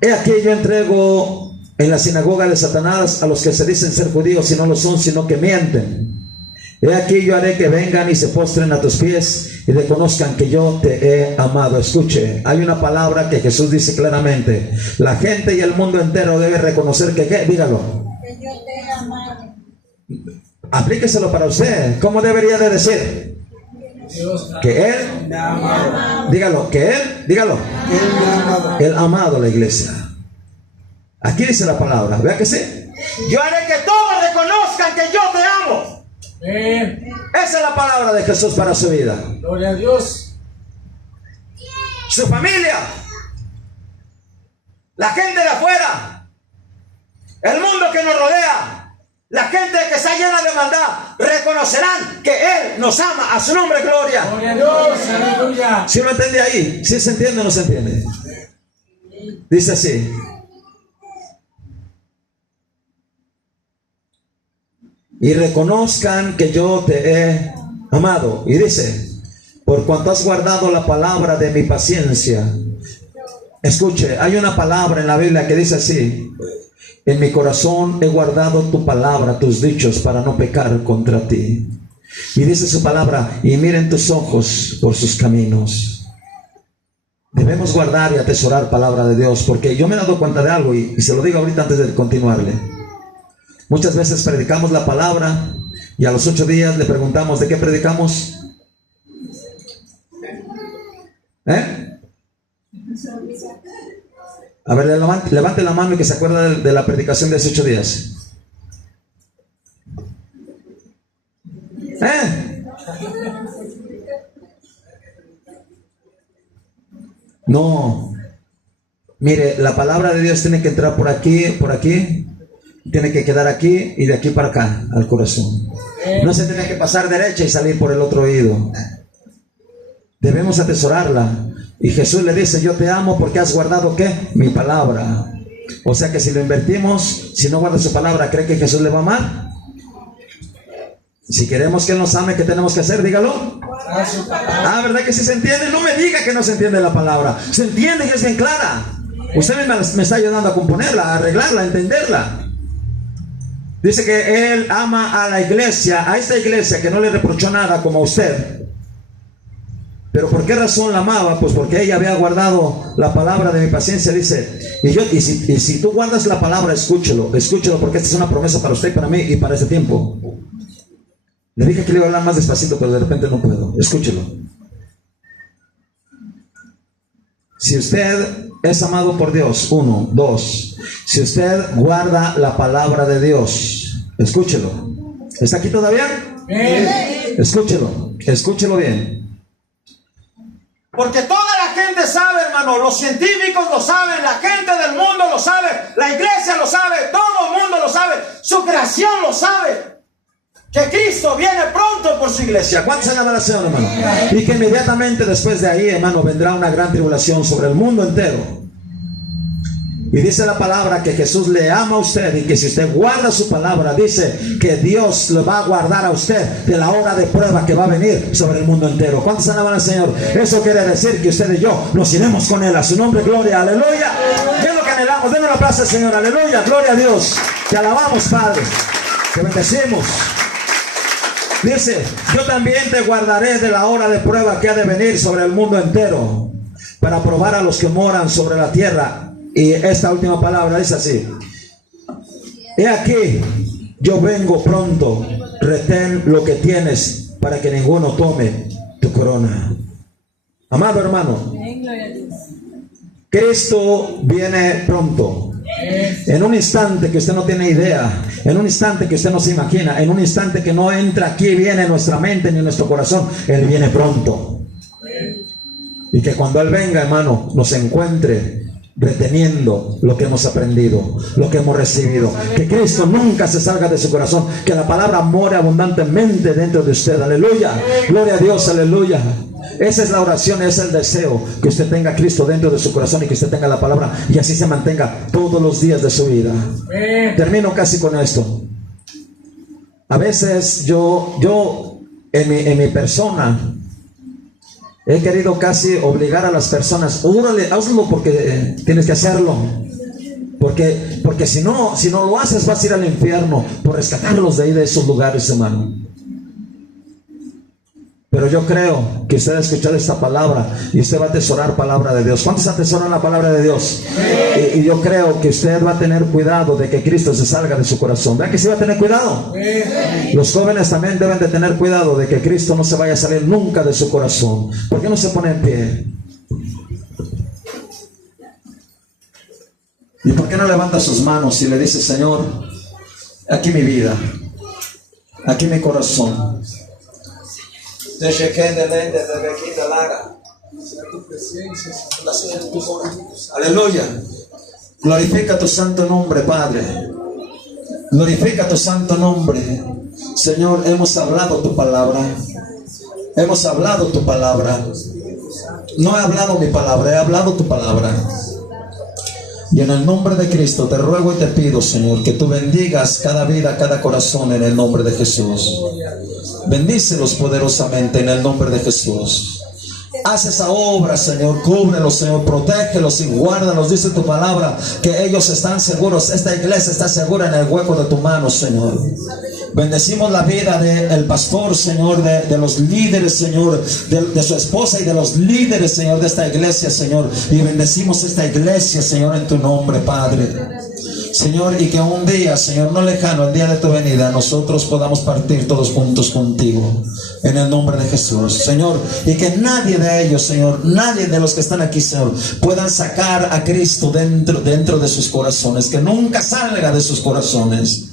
he aquí yo entrego en la sinagoga de Satanás a los que se dicen ser judíos y no lo son, sino que mienten. He aquí yo haré que vengan y se postren a tus pies y reconozcan que yo te he amado. Escuche, hay una palabra que Jesús dice claramente. La gente y el mundo entero debe reconocer que, ¿qué? Dígalo. Que yo te he amado. Aplíqueselo para usted. ¿Cómo debería de decir? Dios Que Él Me ha amado. Dígalo, que Él, dígalo. Él me ha amado. Él ha amado a la iglesia. Aquí dice la palabra, ¿vea que sí? Yo haré que todos reconozcan que yo te amo. Amén. Esa es la palabra de Jesús para su vida. Gloria a Dios. Su familia, la gente de afuera, el mundo que nos rodea, la gente que está llena de maldad, reconocerán que Él nos ama. A su nombre, gloria. Gloria a Dios. Aleluya. ¿Sí lo entiende ahí? ¿Sí se entiende o no se entiende? Dice así. Y reconozcan que yo te he amado. Y dice, por cuanto has guardado la palabra de mi paciencia. Escuche, hay una palabra en la Biblia que dice así: en mi corazón he guardado tu palabra, tus dichos, para no pecar contra ti. Y dice su palabra, y miren tus ojos por sus caminos. Debemos guardar y atesorar palabra de Dios, porque yo me he dado cuenta de algo, y se lo digo ahorita antes de continuarle. Muchas veces predicamos la palabra y a los 8 días le preguntamos, ¿de qué predicamos? A ver, levante la mano y que se acuerda de la predicación de hace 8 días. No. Mire, la palabra de Dios tiene que entrar por aquí, tiene que quedar aquí y de aquí para acá, al corazón. No se tiene que pasar derecha y salir por el otro oído. Debemos atesorarla. Y Jesús le dice, yo te amo porque has guardado, ¿qué? Mi palabra. O sea que si lo invertimos, si no guarda su palabra, ¿cree que Jesús le va a amar? Si queremos que Él nos ame, ¿qué tenemos que hacer? Dígalo. Ah, ¿verdad que sí se entiende? No me diga que no se entiende la palabra. Se entiende y es bien clara. Usted me está ayudando a componerla, a arreglarla, a entenderla. Dice que Él ama a la iglesia, a esta iglesia que no le reprochó nada como a usted. Pero ¿por qué razón la amaba? Pues porque ella había guardado la palabra de mi paciencia. Dice, y si tú guardas la palabra, escúchelo, porque esta es una promesa para usted y para mí y para este tiempo. Le dije que le iba a hablar más despacito, pero de repente no puedo. Escúchelo. Si usted es amado por Dios, 1, 2. Si usted guarda la palabra de Dios, escúchelo. ¿Está aquí todavía? Escúchelo bien. Porque toda la gente sabe, hermano, los científicos lo saben, la gente del mundo lo sabe, la iglesia lo sabe, todo el mundo lo sabe, su creación lo sabe, que Cristo viene pronto por su iglesia. ¿Cuántos alaban al Señor, hermano? Y que inmediatamente después de ahí, hermano, vendrá una gran tribulación sobre el mundo entero. Y dice la palabra que Jesús le ama a usted y que si usted guarda su palabra, dice que Dios le va a guardar a usted de la hora de prueba que va a venir sobre el mundo entero. ¿Cuántos alaban al Señor? Eso quiere decir que usted y yo nos iremos con Él. A su nombre, gloria, aleluya. ¿Qué es lo que anhelamos? Denle un aplauso al Señor, aleluya, gloria a Dios. Te alabamos, Padre, te bendecimos. Dice, yo también te guardaré de la hora de prueba que ha de venir sobre el mundo entero, para probar a los que moran sobre la tierra. Y esta última palabra dice así: he aquí, yo vengo pronto, retén lo que tienes para que ninguno tome tu corona. Amado hermano, Cristo viene pronto. En un instante que usted no tiene idea, en un instante que usted no se imagina, en un instante que no entra aquí, viene en nuestra mente ni en nuestro corazón, Él viene pronto. Y que cuando Él venga, hermano, nos encuentre reteniendo lo que hemos aprendido, lo que hemos recibido. Que Cristo nunca se salga de su corazón, que la palabra more abundantemente dentro de usted. Aleluya, gloria a Dios, aleluya. Esa es la oración, ese es el deseo, que usted tenga a Cristo dentro de su corazón y que usted tenga la palabra y así se mantenga todos los días de su vida. Termino casi con esto. A veces yo en mi persona he querido casi obligar a las personas, órale, hazlo porque tienes que hacerlo. Porque si no lo haces, vas a ir al infierno, por rescatarlos de ahí, de esos lugares, hermano. Pero yo creo que usted ha escuchado esta palabra y usted va a atesorar palabra de Dios. ¿Cuántos atesoran la palabra de Dios? Y yo creo que usted va a tener cuidado de que Cristo se salga de su corazón. ¿Verdad que sí va a tener cuidado? Los jóvenes también deben de tener cuidado de que Cristo no se vaya a salir nunca de su corazón. ¿Por qué no se pone en pie? ¿Y por qué no levanta sus manos y le dice: Señor, aquí mi vida, aquí mi corazón? Aleluya. Glorifica tu santo nombre, Padre. Glorifica tu santo nombre. Señor, hemos hablado tu palabra. Hemos hablado tu palabra. No he hablado mi palabra, he hablado tu palabra. Y en el nombre de Cristo te ruego y te pido, Señor, que tú bendigas cada vida, cada corazón en el nombre de Jesús. Bendícelos poderosamente en el nombre de Jesús. Haz esa obra, Señor, cúbrelos, Señor, protégelos y guárdalos. Dice tu palabra que ellos están seguros, esta iglesia está segura en el hueco de tu mano, Señor. Bendecimos la vida del pastor, Señor, de los líderes, Señor, de su esposa y de los líderes, Señor, de esta iglesia, Señor. Y bendecimos esta iglesia, Señor, en tu nombre, Padre. Señor, y que un día, Señor, no lejano, el día de tu venida, nosotros podamos partir todos juntos contigo, en el nombre de Jesús, Señor. Y que nadie de ellos, Señor, nadie de los que están aquí, Señor, puedan sacar a Cristo dentro de sus corazones. Que nunca salga de sus corazones,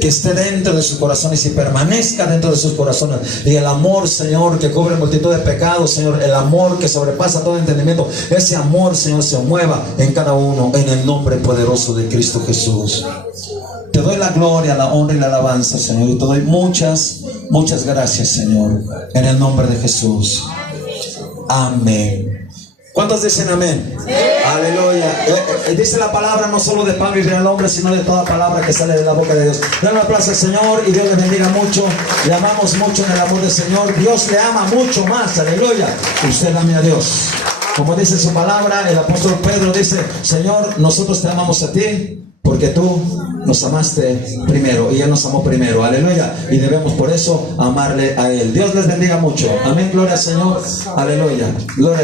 que esté dentro de sus corazones y permanezca dentro de sus corazones. Y el amor, Señor, que cubre multitud de pecados, Señor, el amor que sobrepasa todo entendimiento, ese amor, Señor, se mueva en cada uno, en el nombre poderoso de Cristo Jesús. Te doy la gloria, la honra y la alabanza, Señor, y te doy muchas gracias, Señor, en el nombre de Jesús. Amén. ¿Cuántos dicen amén? Sí. Aleluya. Dice la palabra: no solo de pan vivirá el hombre, sino de toda palabra que sale de la boca de Dios. Dale un aplauso al Señor y Dios le bendiga mucho. Le amamos mucho en el amor del Señor. Dios le ama mucho más. Aleluya. Usted ame a Dios. Como dice su palabra, el apóstol Pedro dice: Señor, nosotros te amamos a ti porque tú nos amaste primero y Él nos amó primero. Aleluya. Y debemos por eso amarle a Él. Dios les bendiga mucho. Amén. Gloria al Señor. Aleluya. Gloria.